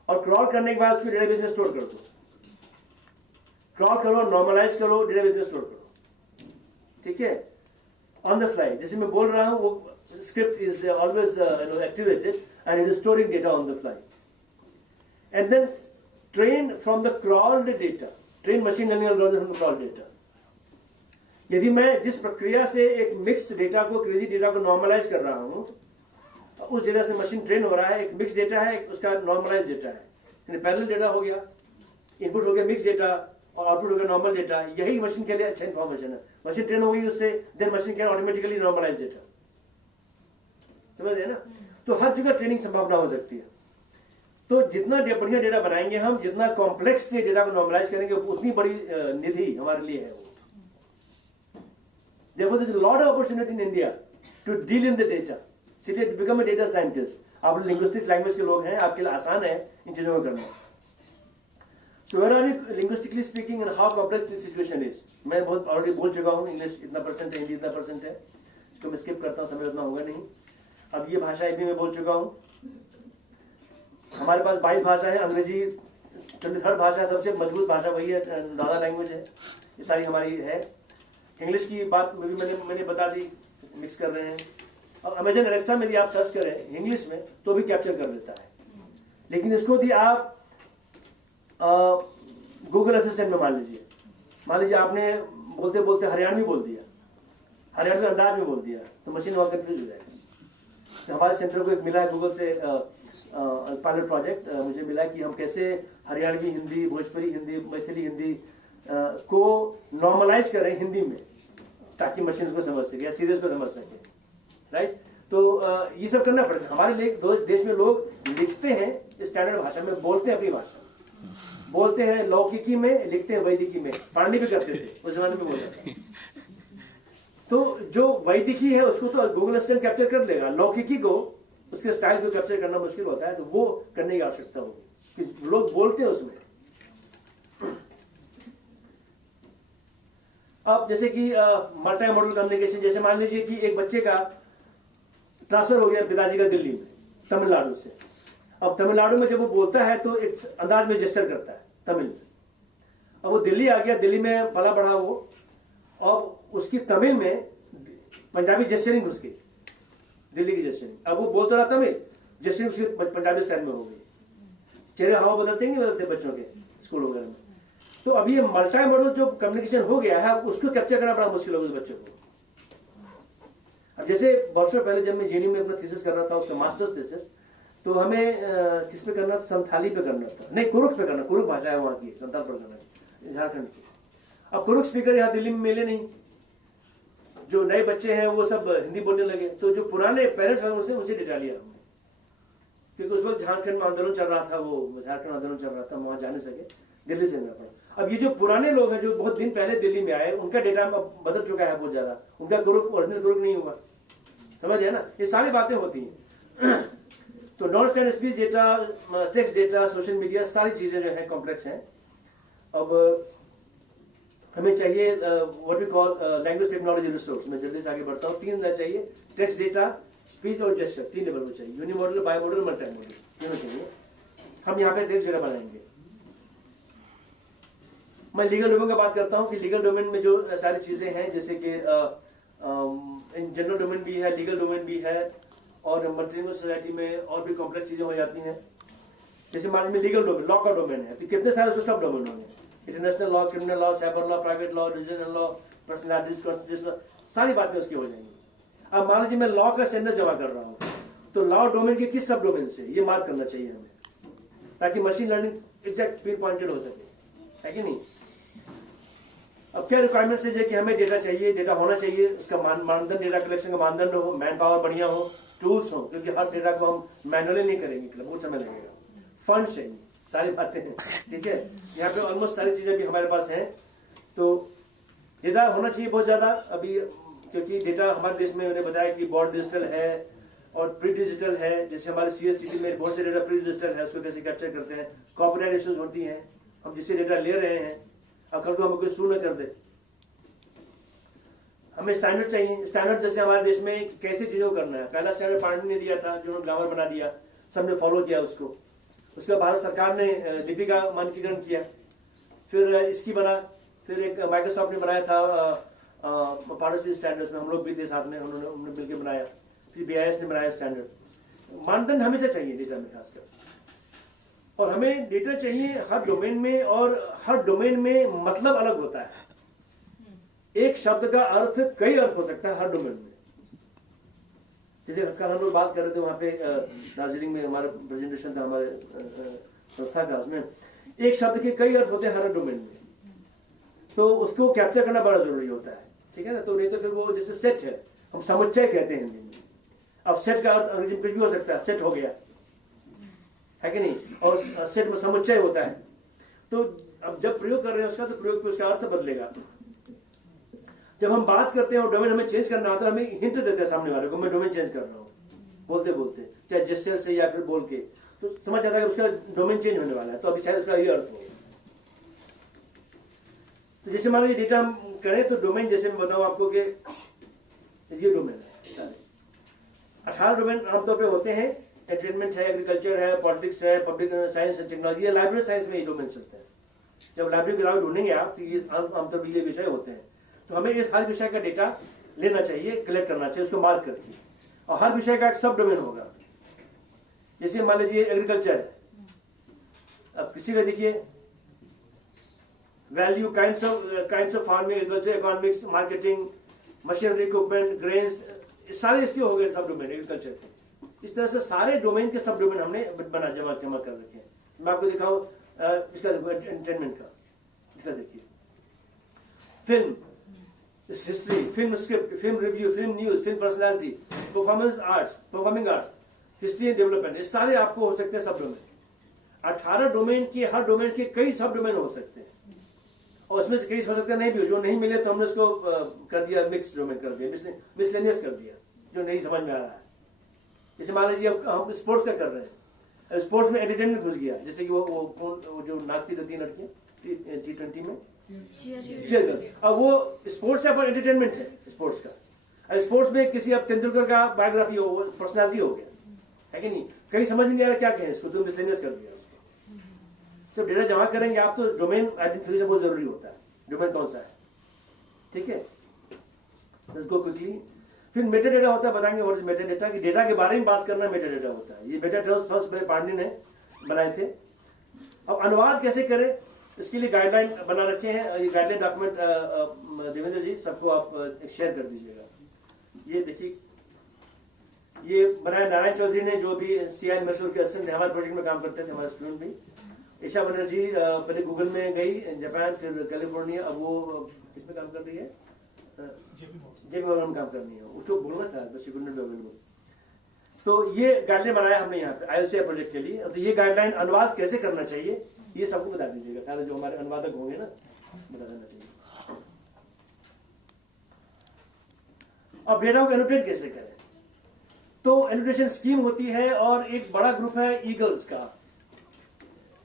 और क्रॉल करने के बाद उसको डेटाबेस में स्टोर कर दो। क्रॉल करो, नॉर्मलाइज करो, डेटाबेस में स्टोर करो, ठीक है, ऑन द फ्लाई। जैसे मैं बोल रहा हूं, वो script is always activated and it is storing data on the fly, and then train from the crawled data, train machine learning algorithm from the crawled data. यदि मैं जिस प्रक्रिया से एक मिक्स डेटा को, क्रेजी डेटा को नॉर्मलाइज कर रहा हूं, उस डेटा से मशीन ट्रेन हो रहा है, एक मिक्स डेटा है, उसका नॉर्मलाइज डेटा है, यानी पैरेलल डेटा हो गया, इनपुट हो गया मिक्स डेटा और आउटपुट हो गया नॉर्मल डेटा। यही मशीन के लिए अच्छा इन्फॉर्मेशन है। मशीन ट्रेन हो गई उससे, then machine can automatically normalize data. समझ रहे ना? तो हर जगह ट्रेनिंग संभावना हो सकती है। तो जितना बढ़िया डेटा बनाएंगे हम, जितना कॉम्प्लेक्स से डेटा को नॉर्मलाइज करेंगे, उतनी बड़ी निधि हमारे लिए है वो। Therefore, there is a lot of opportunity in India to deal in the data. इसलिए to become a data scientist. आप लिंग्विस्टिक्स लैंग्वेज के लोग हैं, आपके लिए आसान है इन चीजों को करना। So where are you linguistically speaking and how complex this situation is? मैं बहुत ऑलरेडी बोल चुका हूँ, इंग्लिश इतना परसेंट है, हिंदी इतना परसेंट है, तो मैं स्किप करता हूँ, समय उतना होगा नहीं। अब ये भाषा भी मैं बोल चुका हूँ। हमारे पास 22 भाषा है, अंग्रेजी 23rd भाषा, सबसे मजबूत भाषा वही है, दादा लैंग्वेज है, ये सारी हमारी है। इंग्लिश की बात भी मैंने बता दी, मिक्स कर रहे हैं। और अमेजन एलेक्सा में यदि आप सर्च करें इंग्लिश में तो भी कैप्चर कर लेता है, लेकिन इसको यदि आप गूगल असिस्टेंट में मान लीजिए आपने बोलते बोलते हरियाणवी बोल दिया, हरियाणवी अंदाज में बोल दिया, तो मशीन वहां कंफ्यूज हो जाएगी। तो हमारे सेंटर को एक मिला है गूगल से पायलट प्रोजेक्ट, मुझे मिला कि हम कैसे हरियाणवी हिंदी, भोजपुरी हिंदी, मैथिली हिंदी को नॉर्मलाइज करें हिंदी में, ताकि मशीन को समझ सके या सीधे को समझ सके, राइट। तो ये सब करना पड़ेगा। हमारे लिए देश में लोग लिखते हैं स्टैंडर्ड भाषा में, बोलते हैं अपनी भाषा, बोलते हैं लौकिकी में, लिखते हैं वैदिकी में। पढ़ने भी करते थे उस जमाने में, बोलते थे। तो जो वैदिकी है उसको तो गूगल असिस्टेंट कैप्चर कर लेगा, लौकिकी को, उसके स्टाइल को कैप्चर करना मुश्किल होता है, तो वो करने की आवश्यकता होगी कि लोग बोलते हैं उसमें। अब जैसे कि मल्टी मॉडल कम्युनिकेशन, जैसे मान लीजिए कि एक बच्चे का ट्रांसफर हो गया पिताजी का दिल्ली में, तमिलनाडु से। अब तमिलनाडु में जब वो बोलता है तो एक अंदाज में जेस्चर करता है तमिल में। अब वो दिल्ली आ गया, दिल्ली में पला बढ़ा वो, और उसकी तमिल में पंजाबी जेस्चरिंग घुस गई, दिल्ली की जेस्चरिंग। अब वो बोलता रहा तमिल, जेस्चरिंग उसकी पंजाबी स्टाइल में हो गई। चेहरे हवा बदलते नहीं बदलते बच्चों के स्कूल वगैरह में। तो अभी ये मल्टी मॉडल जो कम्युनिकेशन हो गया है, उसको कैप्चर करना बड़ा मुश्किल होगा उस बच्चे को। अब जैसे वर्षों पहले जब मैं जेएनयू में अपना थीसिस कर रहा था, उसका मास्टर्स थीसिस, तो हमें किस पे करना था, संथाली पे करना था, नहीं कुरुख पे करना, कुरुख भाषा है वहां की, संथाल पर करना, झारखंड की। अब कुरुख स्पीकर यहाँ दिल्ली में मिले नहीं, जो नए बच्चे हैं वो सब हिंदी बोलने लगे, तो जो पुराने पेरेंट्स हैं उनसे डेटा लिया हमने, क्योंकि उस वक्त झारखंड में आंदोलन चल रहा था, वो झारखंड आंदोलन चल रहा था, वहां जा नहीं सके, दिल्ली से मिला पड़ा। अब ये जो पुराने लोग हैं जो बहुत दिन पहले दिल्ली में आए, उनका डेटा बदल चुका है बहुत ज्यादा, उनका ग्रुप ओरिजिनल ग्रुप नहीं हुआ, समझ है ना, ये सारी बातें होती हैं। तो non standard speech data, text data, social media, सारी चीजें जो है कॉम्प्लेक्स हैं। अब हमें चाहिए what we call language technology resource. मैं जल्दी से आगे बढ़ता हूँ। 3 चाहिए, टेक्स्ट डेटा, स्पीच और जेस्चर, 3 लेवल में चाहिए, यूनिमॉडल, बायोमॉडल, मल्टी मॉडल, तीनों चाहिए। हम यहाँ पे टेक्स्ट डेटा बनाएंगे। मैं लीगल डोमेन का बात करता हूँ कि लीगल डोमेन में जो सारी चीजें हैं, जैसे कि जनरल डोमेन भी है, लीगल डोमेन भी है, और मल्टीनेशनल सोसाइटी में और भी कॉम्प्लेक्स चीजें हो जाती हैं। जैसे मान लीजिए लीगल डोमेन, लॉ का डोमेन है, तो कितने सारे उसको सब डोमेन होंगे, international law, criminal law, cyber law, private law, regional law, personalities, constitutional, सारी बातें उसकी हो जाएंगी। अब मान लीजिए मैं लॉ का स्टैंडर्ड जमा कर रहा हूँ, तो लॉ डोमेन के किस सब डोमेन से ये मार्क करना चाहिए हमें, ताकि machine learning exact pin pointed हो सके, है कि नहीं। अब क्या रिक्वायरमेंट्स है कि हमें डेटा चाहिए, डेटा होना चाहिए, उसका मानदंड, डेटा कलेक्शन का मानदंड हो, मैन पावर बढ़िया हो, टूल्स हो, क्योंकि हर डेटा को हम मैनुअली नहीं करेंगे, बहुत समय लगेगा, फंड चाहिए, सारी बातें हैं, ठीक है। यहाँ पे ऑलमोस्ट सारी चीजें भी हमारे पास हैं। तो डेटा होना चाहिए बहुत ज्यादा अभी, क्योंकि डेटा हमारे देश में, मैंने बताया कि बोर्ड डिजिटल है और प्री डिजिटल है। जैसे हमारे CSTT में बहुत से डेटा प्री डिजिटल है, उसको कैसे कैप्चर करते हैं, कॉपीराइट इश्यूज होती हैं, हम जिससे डेटा ले रहे हैं, अब कल को हमें कोई सू न कर दे, हमें स्टैंडर्ड चाहिए। स्टैंडर्ड जैसे हमारे देश में कैसे चीजों को करना है, पहला स्टैंडर्ड पार्टी ने दिया था, जो ग्रामर बना दिया, सबने फॉलो किया उसको। उसके बाद भारत सरकार ने लिपि का मानकीकरण किया, फिर इसकी बना, फिर एक माइक्रोसॉफ्ट ने बनाया था पारदर्शी स्टैंडर्ड्स में, हम लोग भी थे साथ में, उन्होंने मिलकर बनाया, फिर BIS ने बनाया स्टैंडर्ड। मानदंड हमेशा चाहिए डेटा में खासकर, और हमें डेटा चाहिए हर डोमेन में, और हर डोमेन में मतलब अलग होता है। एक शब्द का अर्थ कई अर्थ हो सकता है हर डोमेन में। जैसे कल हम लोग बात कर रहे थे वहां पे दार्जिलिंग में, हमारा प्रेजेंटेशन था हमारे संस्था का, उसमें एक शब्द के कई अर्थ होते हैं हर डोमेन में, तो उसको कैप्चर करना बड़ा जरूरी होता है, ठीक है ना। तो नहीं तो फिर वो जैसे सेट है, हम समुच्चय कहते हैं हिंदी में। अब सेट का अर्थ अंग्रेजी में कुछ भी हो सकता है, सेट हो गया है कि नहीं, और सेट में समुच्चय होता है। तो अब जब प्रयोग कर रहे हैं उसका, तो प्रयोग पे उसका अर्थ बदलेगा। जब हम बात करते हैं और डोमेन हमें चेंज करना आता है, हमें हिंट देते हैं सामने वाले को, मैं डोमेन चेंज कर रहा हूँ, बोलते बोलते, चाहे जेस्चर से या फिर बोल के, तो समझ आता है कि उसका डोमेन चेंज होने वाला है, तो अभी शायद उसका ये अर्थ हो। तो जैसे मान लीजिए डेटा हम करें, तो डोमेन जैसे मैं बताऊं आपको कि ये डोमेन है, 18 डोमेन आमतौर पे होते हैं। एंटरटेनमेंट है, एग्रीकल्चर है, पॉलिटिक्स है, पब्लिक साइंस है, टेक्नोलॉजी है, लाइब्रेरी साइंस में ये डोमेन चलते हैं। जब लाइब्रेरी किताबें ढूंढेंगे आप, तो ये आमतौर पर ये विषय होते हैं। तो हमें इस हर विषय का डेटा लेना चाहिए, कलेक्ट करना चाहिए, उसको मार्क करके, और हर विषय का एक सब डोमेन होगा। जैसे मान लीजिए एग्रीकल्चर है, अब किसी का देखिए value, kinds of farming, agriculture, economics, marketing, machinery, equipment, grains, सारे इसके हो गए सब डोमेन एग्रीकल्चर के। इस तरह से सारे डोमेन के सब डोमेन हमने जमा कर रखे हैं। मैं आपको दिखाऊं इसका, एंटरटेनमेंट का, इसका देखिए, film, history, film script, film review, film news, film personality, performance arts, performing arts, history and development, ये सारे आपको हो सकते हैं सब डोमेन। 18 डोमेन के, हर डोमेन के कई सब डोमेन हो सकते हैं, और उसमें से कई हो सकते हैं नहीं भी, जो नहीं मिले तो हमने उसको कर दिया मिक्स डोमेन कर दिया, मिसलेनियस कर दिया, जो नहीं समझ में आ रहा है। जैसे मान लीजिए अब हम स्पोर्ट्स का कर रहे हैं, स्पोर्ट्स में एंटरटेनमेंट घुस गया, जैसे कि वो जो नाचती रहती है लड़कियां T20 में, अब वो स्पोर्ट्स है पर एंटरटेनमेंट है स्पोर्ट्स का। स्पोर्ट्स में किसी अब तेंदुलकर का बायोग्राफी हो, वो पर्सनालिटी हो गया, है कि नहीं, कहीं समझ में नहीं आ रहा क्या कहें इसको, तो मिसलेनियस कर दिया उसको। जब डेटा जमा करेंगे आप, तो डोमेन आइडेंटिफिकेशन बहुत जरूरी होता है, डोमेन कौन सा है, ठीक है। इसको क्विकली, फिर मेटा डेटा होता है, बताएंगे व्हाट इज मेटा डेटा, कि डेटा के बारे में बात करना मेटा डेटा होता है। ये मेटा टर्म्स फर्स्ट पांडे ने बनाए थे। अब अनुवाद कैसे करें, इसके लिए गाइडलाइन बना रखे हैं। ये गाइडलाइन डॉक्यूमेंट देवेंद्र जी सबको आप शेयर कर दीजिएगा। ये देखिए, ये बनाया नारायण चौधरी ने, जो भी CI मैसूर के असिस्टेंट हमारे प्रोजेक्ट में काम करते थे, हमारे स्टूडेंट भी। ईशा बनर्जी पहले गूगल में गई, जापान, फिर कैलिफोर्निया, अब वो किसमें काम कर रही है, जेपी मॉर्गन में काम करनी है, उसको बोलना था बस अवेलेबल। तो ये गाइडलाइन बनाया हमने यहाँ पे ILCI प्रोजेक्ट के लिए। तो ये गाइडलाइन अनुवाद कैसे करना चाहिए, ये सबको बता दीजिएगा, सारे जो हमारे अनुवादक होंगे ना, बता देना चाहिए। अब डेटा को एनोटेट कैसे करें, तो एनोटेशन स्कीम होती है, और एक बड़ा ग्रुप है ईगल्स का,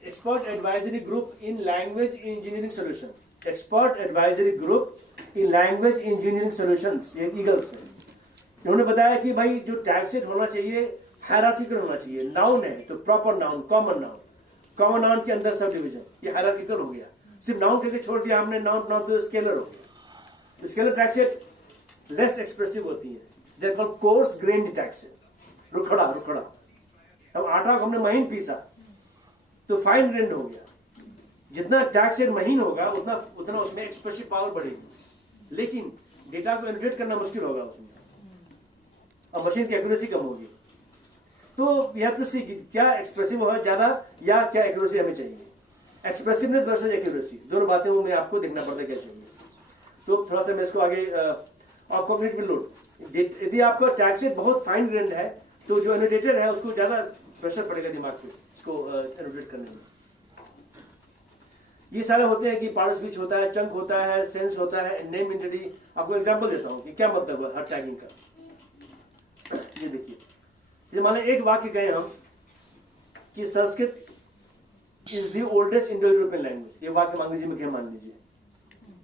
expert advisory group in language engineering solution, expert advisory group in language engineering solutions, ये ईगल्स है। उन्होंने बताया कि भाई जो टैग सेट होना चाहिए हायरार्किकल होना चाहिए। नाउन है तो proper noun, common noun, common noun के अंदर सब डिवीजन, ये हायरार्किकल हो गया। सिर्फ नाउन करके छोड़ दिया हमने, नाउन नाउन तो स्केलर हो गया। Scalar tag set less expressive होती है, they are called coarse grained tag set, रुखड़ा रुखड़ा। अब आटा को हमने महीन पीसा तो फाइन ग्रेन्ड हो गया। जितना टैग सेट महीन होगा उतना उसमें एक्सप्रेसिव पावर बढ़ेगी, लेकिन डेटा को एनोटेट करना मुश्किल होगा उसमें, और मशीन की एक्यूरेसी कम होगी। तो वी हैव टू सी क्या एक्सप्रेसिव हो ज्यादा या क्या एक्यूरेसी हमें चाहिए। एक्सप्रेसिवनेस वर्सेस एक्यूरेसी, दोनों बातें हमें आपको देखना पड़ता है क्या चाहिए। तो थोड़ा सा मैं इसको आगे, और कॉग्निटिव लोड, यदि आपका टैग सेट बहुत फाइन ग्रेन्ड है, तो जो एनोटेटर है उसको ज्यादा प्रेशर पड़ेगा दिमाग पे इसको एनोटेट करने में। ये सारे होते हैं कि पार्ट स्पीच होता है, चंक होता है, सेंस होता है, नेम एंटिटी। आपको एग्जांपल देता हूं कि क्या मतलब है हर टैगिंग का। ये देखिए, ये मान एक वाक्य कहें हम कि Sanskrit is the oldest Indo European language, ये वाक्य मान लीजिए, मैं क्या मान लीजिए,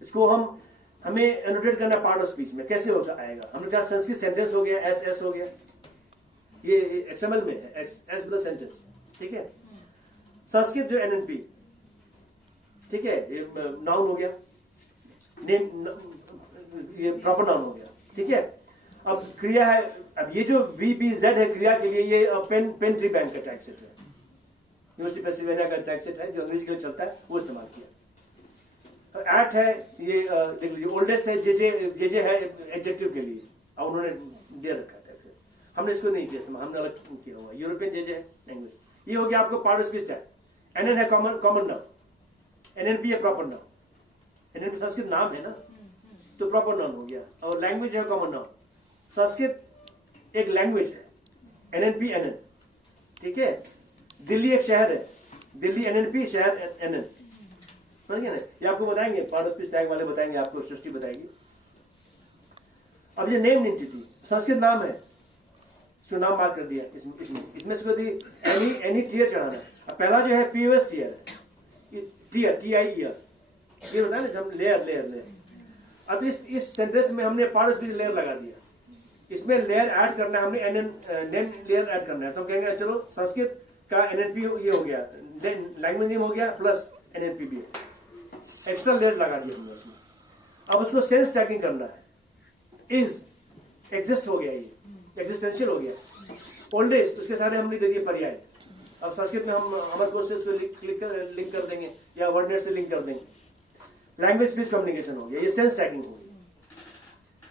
इसको हम हमें एनोटेट करना पार्ट ऑफ स्पीच में, कैसे होगा आएगा? हमने कहा संस्कृत सेंटेंस हो गया, एस एस हो गया, ये एक्सएमएल में है, एस मतलब सेंटेंस, ठीक है। संस्कृत जो एनएनपी, ठीक है, ये नाउन हो गया, नेम, ये प्रॉपर नाउन हो गया, ठीक है। अब क्रिया है, अब ये जो VBZ है क्रिया के लिए, ये पेन ट्री बैंक का टैक्स सेट है, यूनिवर्सिटी पेंसिल्वेनिया का टैक्स सेट है जो अंग्रेजी के लिए चलता है, वो इस्तेमाल किया। एक्ट है, ये देख लीजिए, ओल्डेस्ट है, जे है एडजेक्टिव के लिए, अब उन्होंने दे रखा है, हमने इसको नहीं किया, हमने अलग किया हुआ। यूरोपियन जे है लैंग्वेज, ये हो गया आपको part of speech tag. NN है कॉमन नाउन, एनएनपी है प्रॉपर नाउन, एनएनपी संस्कृत नाम है ना, तो प्रॉपर नाउन हो गया। और लैंग्वेज है कॉमन नाउन, संस्कृत एक लैंग्वेज है, एनएनपी एनएन, ठीक है। दिल्ली एक शहर है, दिल्ली एनएनपी, शहर एनएन, समझिए ना। ये आपको बताएंगे, पार्ट ऑफ स्पीच टैग वाले बताएंगे आपको, सृष्टि बताएगी। अब ये नेम एंटिटी, संस्कृत नाम है, इसको नाम मार्क कर दिया, इसमें इसको दी एनी टीयर चढ़ाना है। अब पहला जो है POS टीयर है, टीयर TIER, ये होता है ना जब लेयर। अब इस सेंटेंस में हमने पार्ट ऑफ स्पीच लेयर लगा दिया, इसमें लेयर ऐड करना है, हमने नेम लेयर ऐड करना है। तो हम कहेंगे चलो संस्कृत का NNP ये हो गया, लैंग्वेज नेम हो गया प्लस NNP भी है, एक्स्ट्रा लेयर लगा दिया हमने उसमें। अब उसको सेंस टैगिंग करना है, इज एग्जिस्ट हो गया, ये एग्जिस्टेंशियल हो गया। ओल्डेस्ट, उसके सारे हमने दे दिए पर्याय। अब संस्कृत में हम अमर कोश से उसको लिंक कर देंगे या वर्डनेट से लिंक कर देंगे। लैंग्वेज स्पीच कम्युनिकेशन हो गया, ये सेंस टैगिंग हो गई।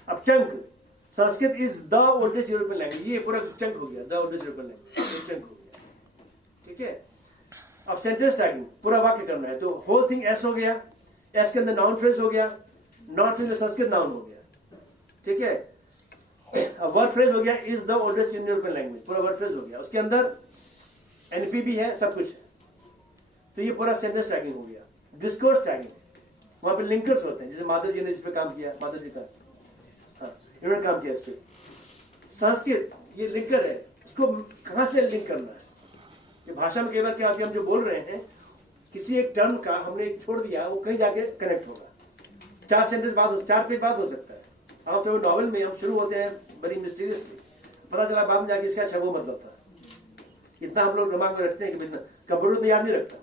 अब chunk, Sanskrit is the oldest European language, ये पूरा चंक हो गया, the oldest European language, chunk हो गया, ठीक है। अब सेंटेंस टैगिंग, पूरा वाक्य करना है, तो होल थिंग एस हो गया, एस के अंदर नाउन फ्रेज हो गया, नाउन फ्रेज में संस्कृत नाउन हो गया, ठीक है। वर्ड फ्रेज हो गया, is the oldest European language, पूरा वर्ड फ्रेज हो गया, उसके अंदर एनपी भी है, सब कुछ है, तो ये पूरा सेंटेंस टैगिंग हो गया। डिस्कोर्स टैगिंग, वहां पे लिंकर्स होते हैं, जैसे माधव जी ने इस पे काम किया, माधव जी का, हाँ इन्होंने काम किया इस पे। संस्कृत ये लिंकर है, उसको कहां से लिंक करना है? ये भाषा में कई बार क्या होती है, हम जो बोल रहे हैं किसी एक टर्म का हमने छोड़ दिया, वो कहीं जाके कनेक्ट होगा, 4 सेंटेंस बाद, 4 पेज बाद हो सकता है। अब तो नॉवल में हम शुरू होते हैं बड़ी मिस्टीरियसली, पता चला बाद में जाके इसका अच्छा वो मतलब था। इतना हम लोग दिमाग में रखते हैं कि कंप्यूटर तो याद नहीं रखता,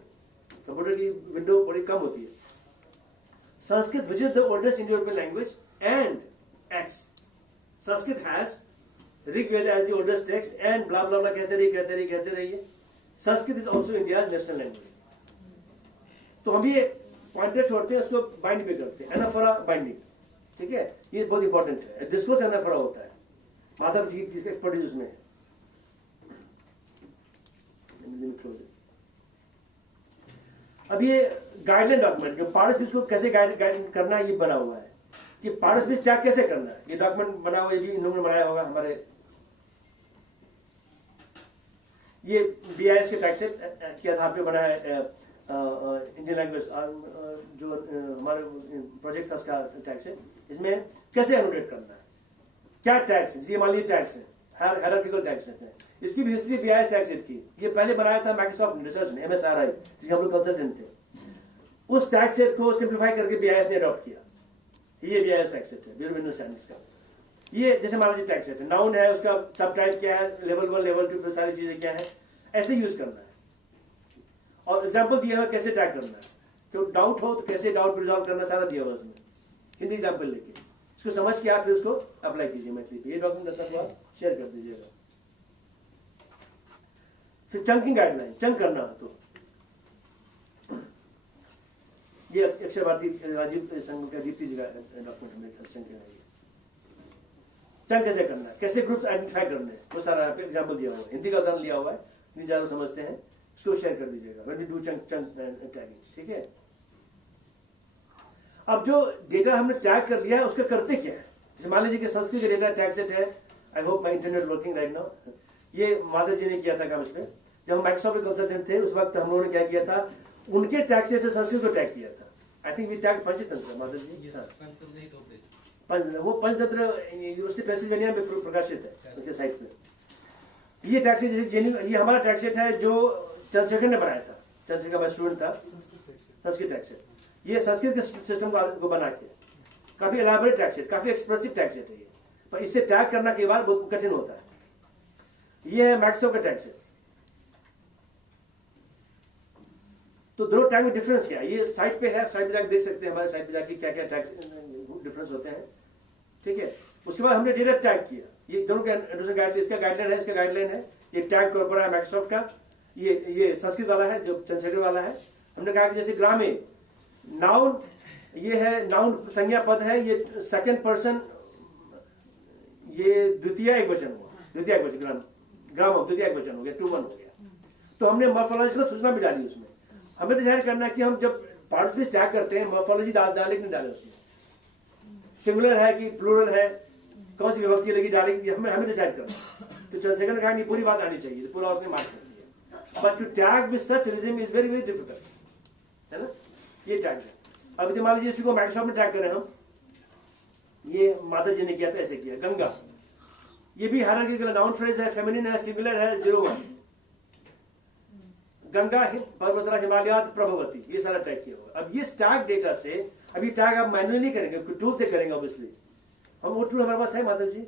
कंप्यूटर की विंडो बड़ी कम होती है। Sanskrit which is the oldest Indo European language and x, Sanskrit has Rigveda as the oldest text and blah blah blah, कहते रहिए। Sanskrit is also India national language. तो हम ये पॉइंटर छोड़ते हैं, उसको बाइंड भी करते हैं, एनाफोरा बाइंडिंग, ठीक है, ये बहुत इंपॉर्टेंट है। डिस्कोर्स एनाफोरा होता है, माधव जी की एक्सपर्टीज उसमें है। अब ये गाइडलाइन डॉक्यूमेंट, जो पार्ट ऑफ स्पीच को कैसे गाइड करना है, ये बना हुआ है कि पार्ट ऑफ स्पीच टैग कैसे करना है। ये डॉक्यूमेंट बना हुआ है, ये इन्होंने बनाया होगा हमारे, ये BIS के टैग से के आधार पे बना है। इंडियन लैंग्वेज जो हमारे प्रोजेक्ट था उसका टैक्स है, इसमें कैसे एनोटेट करना है, क्या टैक्स है, ये मान लीजिए टैक्स है, हायरार्किकल टैक्स है, इसकी भी हिस्ट्री BIS टैक्स की। ये पहले बनाया था माइक्रोसॉफ्ट रिसर्च ने, MSRI, जिसके हम लोग कंसल्टेंट थे। उस टैक्स सेट को सिंप्लीफाई करके BIS ने अडॉप्ट किया, ये BIS टैक्स सेट है, ब्यूरो ऑफ इंडियन स्टैंडर्ड्स का। ये जैसे मान लीजिए टैक्स सेट है, नाउन है, उसका सब टाइप क्या है, लेवल 1 लेवल 2 सारी चीजें क्या है, ऐसे यूज करना है। और एग्जाम्पल दिया हुआ कैसे टैग करना है, तो डाउट हो तो कैसे डाउट रिजॉल्व करना, सारा दिया हुआ उसमें, हिंदी एग्जाम्पल लेके इसको समझ के आप फिर उसको अप्लाई कीजिए मैथिली पे। ये डॉक्यूमेंट दस्तावेज आप शेयर कर दीजिएगा। फिर चंकिंग गाइडलाइन, चंक करना है तो ये अक्षर भारती राजीव संघ का दीप्ति जी का डॉक्यूमेंट में चंकिंग है। चंक कैसे करना है, कैसे ग्रुप्स आइडेंटिफाई करने हैं, वो सारा एग्जाम्पल दिया हुआ है, हिंदी का उदाहरण लिया हुआ है, नहीं ज्यादा समझते हैं, इसको शेयर कर दीजिएगा। When we do chunk tagging, ठीक है। अब जो डेटा हमने टैग कर लिया है उसका करते क्या है, जैसे मान लीजिए कि संस्कृत का डेटा टैग सेट है। I hope my internet working right now. ये माधव जी ने किया था काम इसमें, जब हम माइक्रोसॉफ्ट कंसल्टेंट थे उस वक्त हम लोगों ने क्या किया था, उनके टैग से संस्कृत को टैग किया था। I think we tag Panchatantra, Madhav ji वो पंचतंत्र यूनिवर्सिटी पेंसिल्वेनिया में प्रकाशित है उसके साइट पे। ये टैक्स ये हमारा टैक्स सेट है जो चंद्रशेखर ने बनाया था, चंद्रशेखर का स्टूडेंट था, संस्कृत टैक्स सेट। ये संस्कृत के सिस्टम को बना के काफी एलाबोरेट टैग सेट, काफी एक्सप्रेसिव टैग सेट है ये, पर इससे टैग करना के बाद बहुत कठिन होता है। ये है माइक्रोसॉफ्ट का टैग सेट। तो दोनों टैग में डिफरेंस क्या है, ये साइट पे है, साइट पे जाकर देख सकते हैं, हमारे साइट पे जाके क्या क्या टैग डिफरेंस होते हैं, ठीक है। उसके बाद हमने डेटा टैग किया, ये दोनों का गाइडलाइन, इसका गाइडलाइन है, इसका गाइडलाइन है, ये टैग प्रॉपर है माइक्रोसॉफ्ट का, ये संस्कृत वाला है जो ट्रांसलेटर वाला है। हमने कहा कि जैसे ग्रामे नाउन, ये है नाउन संज्ञा पद है, ये सेकंड पर्सन, ये द्वितीय एक वचन हुआ, द्वितीय एक वचन, ग्राम द्वितीय एक वचन हो गया, 2-1 हो गया। तो हमने मॉर्फोलॉजिकल सूचना भी डाली उसमें। हमें डिसाइड करना है कि हम जब पार्टिसिपेट टैग करते हैं मॉर्फोलॉजी डाले कि नहीं डाले, उसमें सिंगुलर है कि प्लूरल है, कौन सी विभक्ति लगी डालेगी, हमें डिसाइड करना। तो चंद्रशेखर ने कहा कि पूरी बात आनी चाहिए, तो पूरा उसने मार्क कर दिया। But to tag with such rhythm is very very difficult, है ना। ये टैग है। अब मान लीजिए इसी को माइक्रोसॉफ्ट में टैग करें हम, ये माधव जी ने किया था, ऐसे किया। गंगा, ये भी हायरार्किकल नाउन फ्रेज है, फेमिनिन है, सिंगुलर है, 0-1। गंगा पर्वतरा हिमालयात प्रभवती, ये सारा टैग किया होगा। अब ये टैग डेटा से, अभी टैग आप मैनुअली नहीं करेंगे, टूल से करेंगे ऑब्वियसली। हम वो टूल हमारे पास है माधव जी,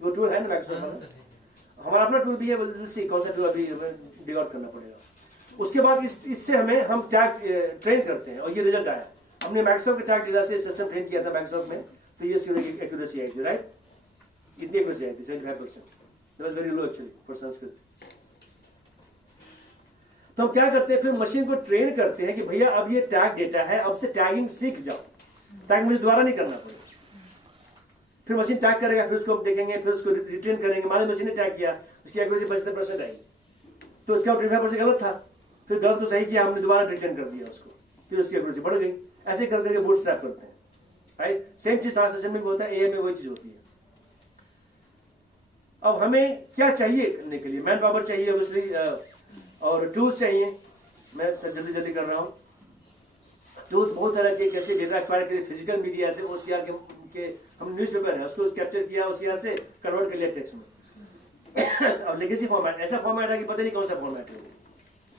वो टूल है ना माइक्रोसॉफ्ट, हमारा अपना टूल भी है, कौन सा टूल अभी डिग आउट करना पड़ेगा। उसके बाद इससे हम टैग ट्रेन करते हैं, और ये रिजल्ट आया। हमने माइक्रोसॉफ्ट के टैग डेटा से सिस्टम ट्रेन किया था माइक्रोसॉफ्ट में, तो ये एक्यूरेसी आई थी, राइट, इतनी एक्यूरेसी आई थी 75%, that was very low actually for Sanskrit. तो हम क्या करते हैं, फिर मशीन को ट्रेन करते हैं कि भैया अब ये टैग डेटा है, अब से टैगिंग सीख जाओ, टैग मुझे दोबारा नहीं करना पड़ेगा। फिर मशीन टैग करेगा, फिर उसको देखेंगे, फिर उसको रिट्रेन करेंगे। मान मशीन ने टैग किया, उसकी एक्यूरेसी 75% आई, तो उसका 25% गलत था, फिर गलत तो सही किया, हमने दोबारा रिट्रेन कर दिया उसको, फिर उसकी एक्यूरेसी बढ़ गई। ऐसे कर करके बूटस्ट्रैप करते हैं, राइट। सेम चीज ट्रांसलेशन में भी होता है, एआई में वही चीज होती है। अब हमें क्या चाहिए करने के लिए, मैन पावर चाहिए ऑब्वियसली, और टूल्स चाहिए। मैं जल्दी जल्दी कर रहा हूं। टूल्स बहुत तरह के, कैसे डेटा एक्वायर करें, फिजिकल मीडिया से, ओसीआर के हम न्यूज़पेपर है उसको कैप्चर किया, ओसीआर से कन्वर्ट कर लिया टेक्स्ट में। अब लेगेसी फॉर्मेट, ऐसा फॉर्मेट है कि पता नहीं कौन सा फॉर्मेट है,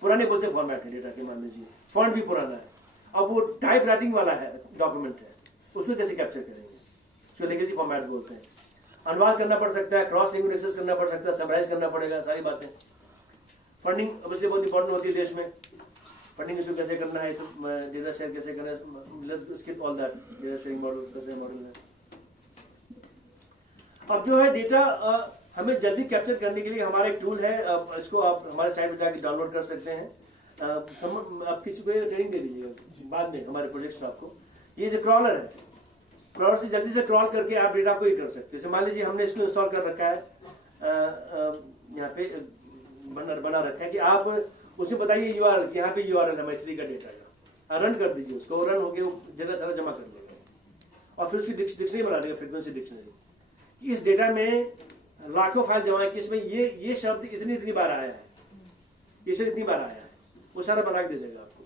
पुराने कौन से फॉर्मेट है डेटा के, मान लीजिए फॉन्ट भी पुराना है, अब वो टाइप राइटिंग वाला है डॉक्यूमेंट है, उसको कैसे कैप्चर करेंगे, उसको लेगेसी फॉर्मेट बोलते हैं। अनुवाद करना पड़ सकता है, क्रॉस लैंग्वेज एक्सेस करना पड़ सकता है, समराइज करना पड़ेगा, सारी बातें। फंडिंग ऑब्वियसली बहुत इंपॉर्टेंट होती है देश में, फंडिंग इसको कैसे करना है, डेटा शेयर कैसे करना है, skip all that, data sharing model कैसे मॉडल है। अब जो है डेटा हमें जल्दी कैप्चर करने के लिए हमारा एक टूल है, इसको आप हमारे साइट पर जाकर डाउनलोड कर सकते हैं। आप किसी को ट्रेनिंग दे दीजिएगा बाद में हमारे प्रोजेक्ट्स आपको। ये जो क्रॉलर है, क्रॉलर से जल्दी से क्रॉल करके आप डेटा को ही कर सकते हैं। जैसे मान लीजिए हमने इसको इंस्टॉल कर रखा है, यहाँ पे बना रखा है कि आप उसे बताइए यूआरएल, यहाँ पे यूआरएल है मैथिली का डेटा का, रन कर दीजिए उसको, रन होके वो जगह सारा जमा कर देगा, और फिर उसकी डिक्शनरी बना देगा, फ्रीक्वेंसी डिक्शनरी। इस डेटा में लाखों फाइल जमा है कि इसमें ये शब्द इतनी बार आया है, ये शब्द इतनी बार आया है, वो सारा बना के दे देगा आपको।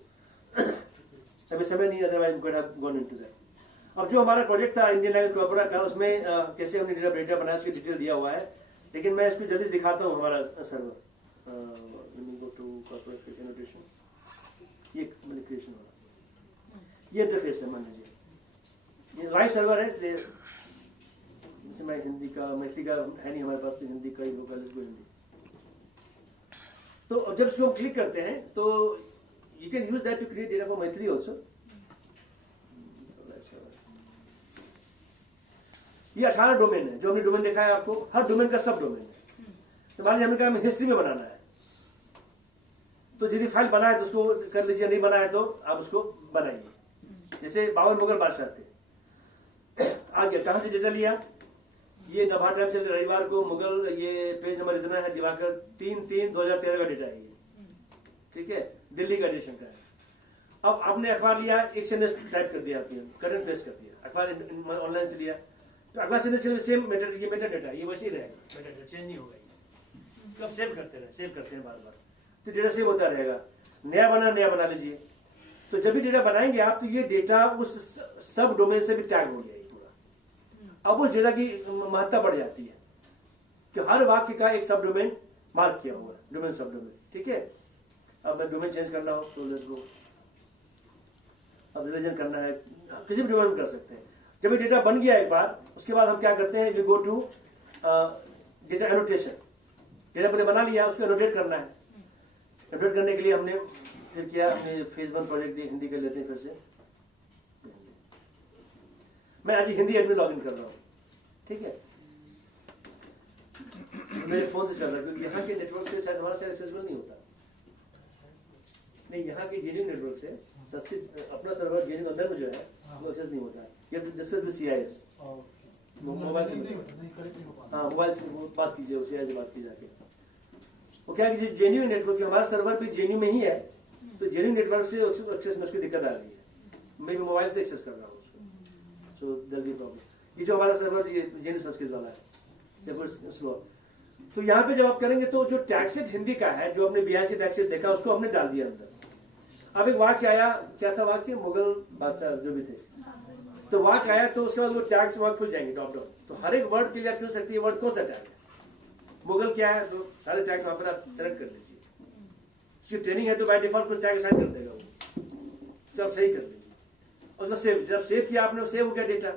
अभी समय नहीं, otherwise could have gone into that. अब जो हमारा प्रोजेक्ट था इंडियन लैंग्वेज कॉर्पोरा का, उसमें कैसे हमने डेटा बनाया उसकी डिटेल दिया हुआ है, लेकिन मैं इसको जल्दी दिखाता हूँ। हमारा server go to corporate annotation, ये क्रिएशन वाला ये इंटरफेस है, मान लीजिए ये लाइव सर्वर है। जैसे मैं हिंदी का, मैथिली का है नहीं हमारे पास, तो हिंदी का ही होगा, हिंदी। तो जब इसको हम क्लिक करते हैं तो you can use that to create data for Maithili also. ये 18 डोमेन है, जो हमने डोमेन देखा है आपको, हर डोमेन का सब डोमेन है। तो मान लीजिए हमने कहा हमें हिस्ट्री में बनाना है, तो यदि फाइल बनाए तो उसको कर लीजिए, नहीं बनाए तो आप उसको बनाइए। जैसे 52 मुगल बादशाह थे, आगे कहां से डेटा लिया, ये नभा टाइम से रविवार को मुगल, ये पेज नंबर इतना है, दिवाकर 3/3/2013 का डेटा है ये, ठीक है, दिल्ली का एडिशन का है। अब आपने अखबार लिया, एक सेंटेंस टाइप कर दिया, करंट पेस्ट कर दिया, अखबार ऑनलाइन से लिया, तो अगला सेंटेंस के लिए सेम मेटर, ये मेटा डेटा ये वैसे ही रहेगा, मेटा डेटा चेंज नहीं होगा। तो आप सेव करते हैं बार बार, तो डेटा सेव होता रहेगा। नया बना लीजिए। तो जब भी डेटा बनाएंगे आप, तो ये डेटा उस सब डोमेन से भी टैग हो गया ये पूरा। अब उस डेटा की महत्ता बढ़ जाती है कि हर वाक्य का एक सब डोमेन मार्क किया हुआ है, डोमेन सब डोमेन, ठीक है। अब मैं डोमेन चेंज करना हो तो लेट्स गो, अब रिलीजन करना है, किसी भी डोमेन में कर सकते हैं। जब ये डेटा बन गया एक बार, उसके बाद हम क्या करते हैं, we go to data annotation. Data पूरे बना लिया, उसको एनोटेट करना है। एनोटेट करने के लिए हमने फिर किया, हमने फेज 1 प्रोजेक्ट दिए, हिंदी कर लेते हैं फिर से। मैं आज हिंदी एडमिन लॉगिन कर रहा हूँ, ठीक है, मेरे फोन से चल रहा है, क्योंकि यहाँ के नेटवर्क से शायद हमारा शायद एक्सेसिबल नहीं होता। नहीं, यहाँ के जेन्युइन नेटवर्क से संस्कृत अपना सर्वर जेन्युइन अंदर में जो है वो एक्सेस नहीं होता है। ये तो डिस्कस विद CIS, मोबाइल से, हाँ मोबाइल से बात कीजिए, CIS से बात की जाके। वो क्या कि जेन्युइन नेटवर्क, हमारा सर्वर भी जेन्यू में ही है, तो जेन्युइन नेटवर्क से एक्सेस में उसकी दिक्कत आ रही है। मैं भी मोबाइल से एक्सेस कर रहा हूँ उसको, सो देयर बी प्रॉब्लम। ये जो हमारा सर्वर ये जेन्यू संस्कृत वाला है, स्लो। तो यहाँ पे जब आप करेंगे तो जो टैक्सेट हिंदी का है, जो हमने 82 टैक्सेट देखा, उसको हमने डाल दिया अंदर। अब एक वाक्य आया, क्या था वाक्य, मुगल बादशाह जो भी थे, तो वाक्य आया, तो उसके बाद वो टैग्स वहां खुल जाएंगे ड्रॉप डाउन। तो हर एक वर्ड के लिए आप चुन सकती है वर्ड कौन सा टैग है। मुगल क्या है, तो सारे टैग वहां पर आप सेलेक्ट कर लीजिए। उसकी ट्रेनिंग है तो बाय डिफॉल्ट कुछ टैग असाइन कर देगा वो, तो आप सही कर लीजिए। और सेव, जब सेव किया आपने, सेव हो गया डेटा,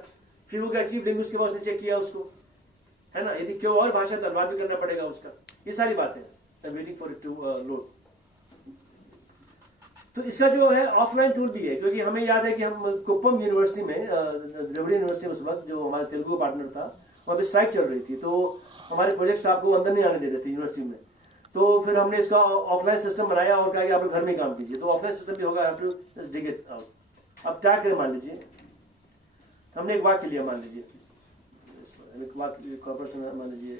फिर वो अचीव लेंगे, उसके बाद उसने चेक किया उसको, है ना। यदि क्यों और भाषा तो अनुवाद भी करना पड़ेगा उसका। ये सारी बातें, waiting for it to load. तो इसका जो है ऑफलाइन टूल भी है, क्योंकि हमें याद है कि हम कुप्पम यूनिवर्सिटी में, द्रविड़ यूनिवर्सिटी में उस वक्त जो हमारा तेलुगु पार्टनर था, वहाँ पे स्ट्राइक चल रही थी, तो हमारे प्रोजेक्ट आपको अंदर नहीं आने दे रहे थे यूनिवर्सिटी में। तो फिर हमने इसका ऑफलाइन सिस्टम बनाया और कहा कि आप घर में काम कीजिए। तो ऑफलाइन सिस्टम भी होगा, डिग इट आउट। अब क्या करें, मान लीजिए हमने एक वाक्य लिया, मान लीजिए एक वाक्य कॉर्पोरेट, मान लीजिए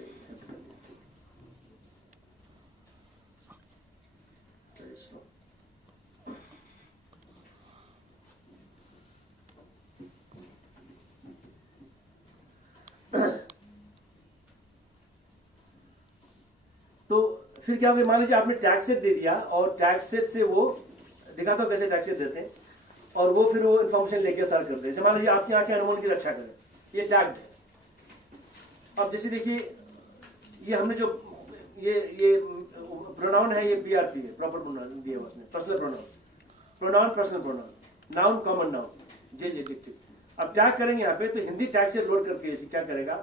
तो फिर क्या होगा, मान लीजिए आपने टैक्स सेट दे दिया, और टैक्स सेट से वो दिखाता हूं कैसे टैक्स सेट देते हैं, और वो फिर वो इन्फॉर्मेशन लेके सर्च करते हैं। जैसे मान लीजिए आपकी आंखें अनुमान की रक्षा करें, ये टैग्ड है। अब जैसे देखिए, ये हमने जो ये प्रोनाउन है, ये PRP है, प्रॉपर प्रोनाउन दिया उसने, personal pronoun, pronoun personal pronoun, noun common noun, J adjective. अब टैग करेंगे यहाँ पे, तो हिंदी टैग से लोड करके क्या करेगा,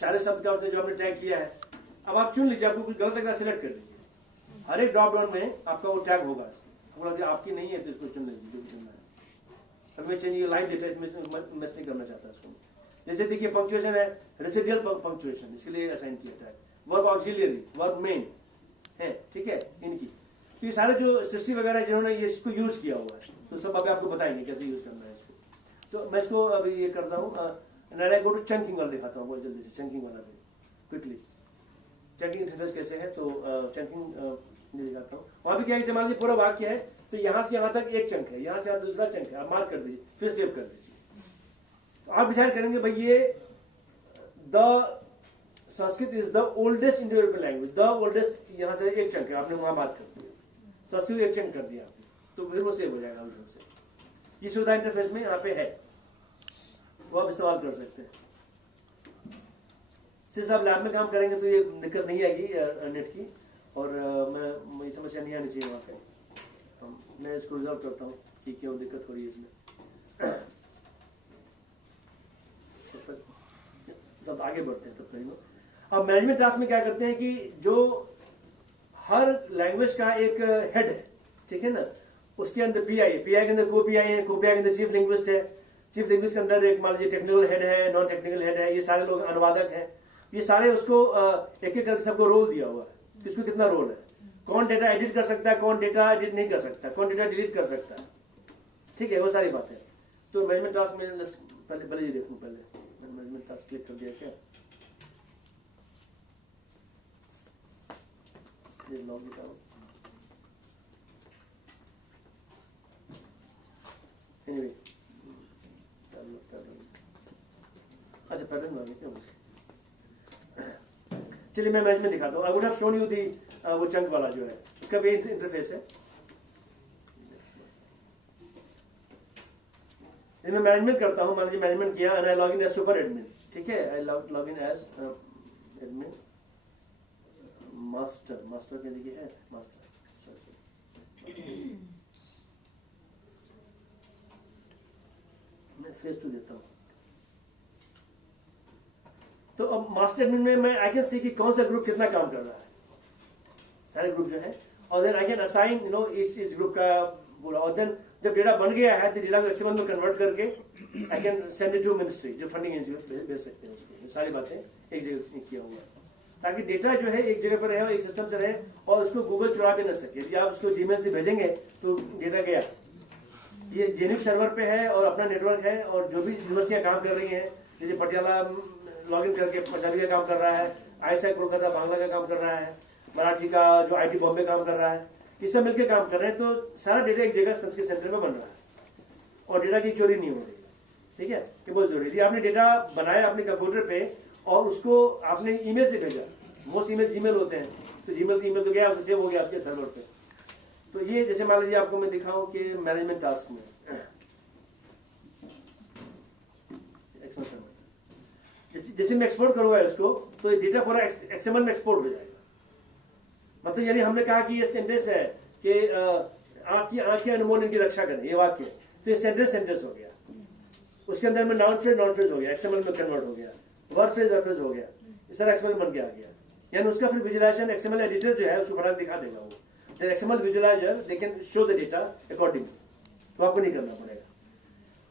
सारे शब्द का उसने जो हमने टैग किया है, अब आप चुन लीजिए, आपको कुछ गलत लगा सिलेक्ट कर लीजिए। हर एक ड्रॉप डाउन में आपका वो टैग होगा, आपकी नहीं है तो इसको चुन लीजिए जो भी चुनना है। अब मैं चाहिए लाइव डेटा, इसमें इन्वेस्ट नहीं करना चाहता इसको। जैसे देखिए पंक्चुएशन है, रेसिडियल पंक्चुएशन, इसके लिए असाइन किया tag. Verb auxiliary, verb main है, ठीक है, इनकी। तो ये सारे जो सृष्टि वगैरह जिन्होंने ये इसको यूज किया हुआ है, तो सब अभी आपको बताएंगे कैसे यूज करना है इसको। तो मैं इसको अभी ये करता हूँ, गो टू चंकिंग वाला दिखाता हूँ बहुत जल्दी से, चंकिंग वाला भी क्विकली। चंकिंग इंटरफेस कैसे है, तो चंकिंग दिखाता हूँ। वहां भी क्या है, मान लीजिए पूरा वाक्य है, तो यहां से यहां तक एक चंक है, यहां से यहां दूसरा चंक है, आप मार्क कर दीजिए, फिर सेव कर दीजिए। तो आप डिसाइड करेंगे भाई ये the Sanskrit is the oldest Indo European language, the oldest, यहां से एक चंक है, आपने वहां बात कर दिया, संस्कृत एक चंक कर दिया आपने, तो फिर वो सेव हो जाएगा उधर से। ये सुविधा इंटरफेस में यहाँ पे है, वो आप इस्तेमाल कर सकते हैं। सिर्फ आप लैब में काम करेंगे तो ये दिक्कत नहीं आएगी नेट की, और मैं समस्या नहीं आनी चाहिए वहाँ पे। तो मैं इसको रिजॉल्व करता हूँ कि क्यों दिक्कत हो रही है इसमें। तब आगे बढ़ते हैं तब तक। अब मैनेजमेंट टास्क में क्या करते हैं कि जो हर लैंग्वेज का एक हेड है, ठीक है ना, उसके अंदर पीआई है, पीआई के अंदर को पीआई है, को पीआई के अंदर चीफ लिंग्विस्ट है, चीफ लिंग्विस्ट के अंदर एक मान लीजिए टेक्निकल हेड है, नॉन टेक्निकल हेड है, ये सारे लोग अनुवादक हैं, ये सारे उसको एक एक करके सबको रोल दिया हुआ है, किसको कितना रोल है, कौन डेटा एडिट कर सकता है, कौन डेटा एडिट नहीं कर सकता, कौन डेटा डिलीट कर सकता है, ठीक है, वो सारी बातें। तो मैनेजमेंट टास्क में पहले ये देखूं, पहले मैनेजमेंट टास्क क्लिक कर दिया क्या, ये लॉग इट आउट। एनीवे अच्छा पैटर्न में क्या, चलिए मैं मैनेजमेंट दिखाता हूँ। I would have shown you the वो चंक वाला जो है, इसका भी इंटरफेस है। मैं मैनेजमेंट करता हूँ, मान लीजिए मैनेजमेंट किया, and I log in as super admin, ठीक है, I log in as admin master, master के लिए है मास्टर, मैं फेस टू देता हूँ, तो अब मास्टर एडमिन में मैं आई कैन सी कि कौन सा ग्रुप कितना काम कर रहा है, सारे ग्रुप जो है, और देन आई कैन असाइन इस ग्रुप का पूरा, और देन जब डेटा बन गया है तो डेटा को एक्सएमएल में कन्वर्ट करके I can send it to ministry, जो फंडिंग एजेंसी भेज सकते हैं उसको। ये सारी बातें एक जगह किया हुआ है ताकि डेटा जो है एक जगह पर रहे और एक सिस्टम से रहे और उसको गूगल चुरा भी न सके। यदि आप उसको जीमेल से भेजेंगे तो डेटा गया। ये जेनिक सर्वर पे है और अपना नेटवर्क है, और जो भी यूनिवर्सिटियां काम कर रही हैं, जैसे पटियाला लॉगिन करके पंजाबी का काम कर रहा है, आईएसआई कोलकाता बांग्ला का काम कर रहा है, मराठी का जो आईटी बॉम्बे काम कर रहा है, ये सब मिलकर काम कर रहे हैं। तो सारा डेटा एक जगह संस्कृत सेंटर में बन रहा है और डेटा की चोरी नहीं हो रही है। ठीक है, ये बहुत जरूरी है। आपने डेटा बनाया अपने कंप्यूटर पे और उसको आपने ईमेल से भेजा, मोस्ट ईमेल जीमेल होते हैं, तो जीमेल की ईमेल तो गया, सेव हो गया आपके सर्वर पे। तो ये जैसे मान लीजिए आपको मैं दिखाऊं कि मैनेजमेंट टास्क में जैसे मैं एक्सपोर्ट करूंगा इसको, तो ये डेटा पूरा एक्सएमएल में एक्सपोर्ट हो जाएगा। मतलब यानी हमने कहा कि ये सेंटेंस है कि आपकी आंखें अनमोल इनकी रक्षा करें, ये वाक्य, तो ये सेंटेंस हो गया। उसके अंदर में नाउन फ्रेज हो गया, एक्सएमएल में कन्वर्ट हो गया, वर्ब फ्रेज हो गया, इस तरह एक्सएमएल बन के आ गया। यानी उसका फिर विजुलाइजेशन एक्सएमएल एडिटर जो है उसको फटाक दिखा देगा वो। Then XML visualizer they can show the data accordingly, तो आपको नहीं करना पड़ेगा।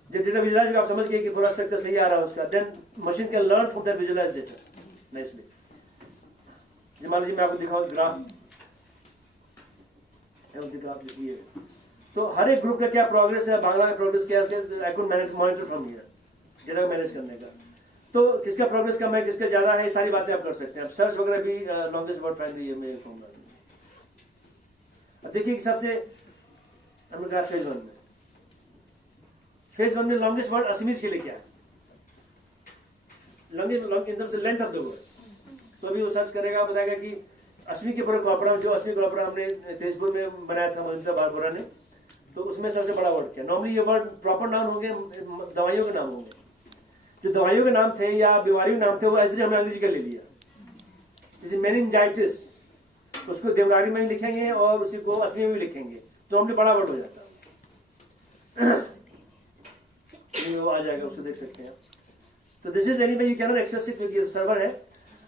जब डेटा विजुलाइज आप समझ गए कि पूरा स्ट्रक्चर सही आ रहा है उसका, then machine can learn from that visualize data nicely. मान लीजिए मैं आपको दिखाऊं ग्राफ, लिखिए तो हर एक ग्रुप का क्या प्रोग्रेस है, बांग्ला का प्रोग्रेस क्या है, I could manage monitor from here, data manage करने का। तो किसका प्रोग्रेस कम है, किसका ज्यादा है, ये सारी बातें आप कर सकते हैं। सर्च वगैरह भी लॉन्गेस्ट वर्ड फाइंड ये मेरे फॉर्मूला। देखिए सबसे हम लोग फेज वन में लॉन्गेस्ट वर्ड असीमीज के लिए क्या है, लॉन्गेस्ट से लेंथ ऑफ द वर्ड। तो अभी वो सर्च करेगा, बताएगा कि अश्मी के पूरे कॉपड़ा, जो अश्मी कॉपड़ा हमने तेजपुर में बनाया था मनिता बारबोरा ने, तो उसमें सबसे बड़ा वर्ड क्या। नॉर्मली ये वर्ड प्रॉपर नाम होंगे, दवाइयों के नाम होंगे, जो दवाइयों के नाम थे या बीमारियों के नाम थे वो ऐसे हमने अंग्रेजी का ले लिया। जैसे मेनिंजाइटिस, उसको देवनागरी में लिखेंगे और उसी को अश्मी में भी लिखेंगे, तो हमने बड़ा वर्ड हो जाता है। वो आ जाएगा, उसको देख सकते हैं। तो this is anyway you can not access it, क्योंकि सर्वर है।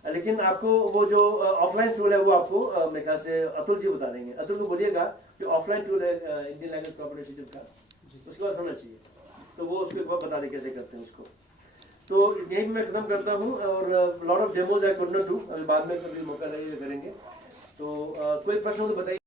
लेकिन आपको वो जो ऑफलाइन टूल है वो आपको मेरे ख्याल से अतुल जी बता देंगे। अतुल को बोलिएगा जो ऑफलाइन टूल है इंडियन लैंग्वेज प्रॉपर्टी इंस्टीट्यूट का, उसके बाद होना चाहिए, तो वो उसको एक बार बता दे कैसे करते हैं उसको। तो यही मैं खत्म करता हूँ, और lot of demos I could not do, अभी बाद में कभी मौका लगेगा करेंगे। तो कोई प्रश्न हो तो बताइए।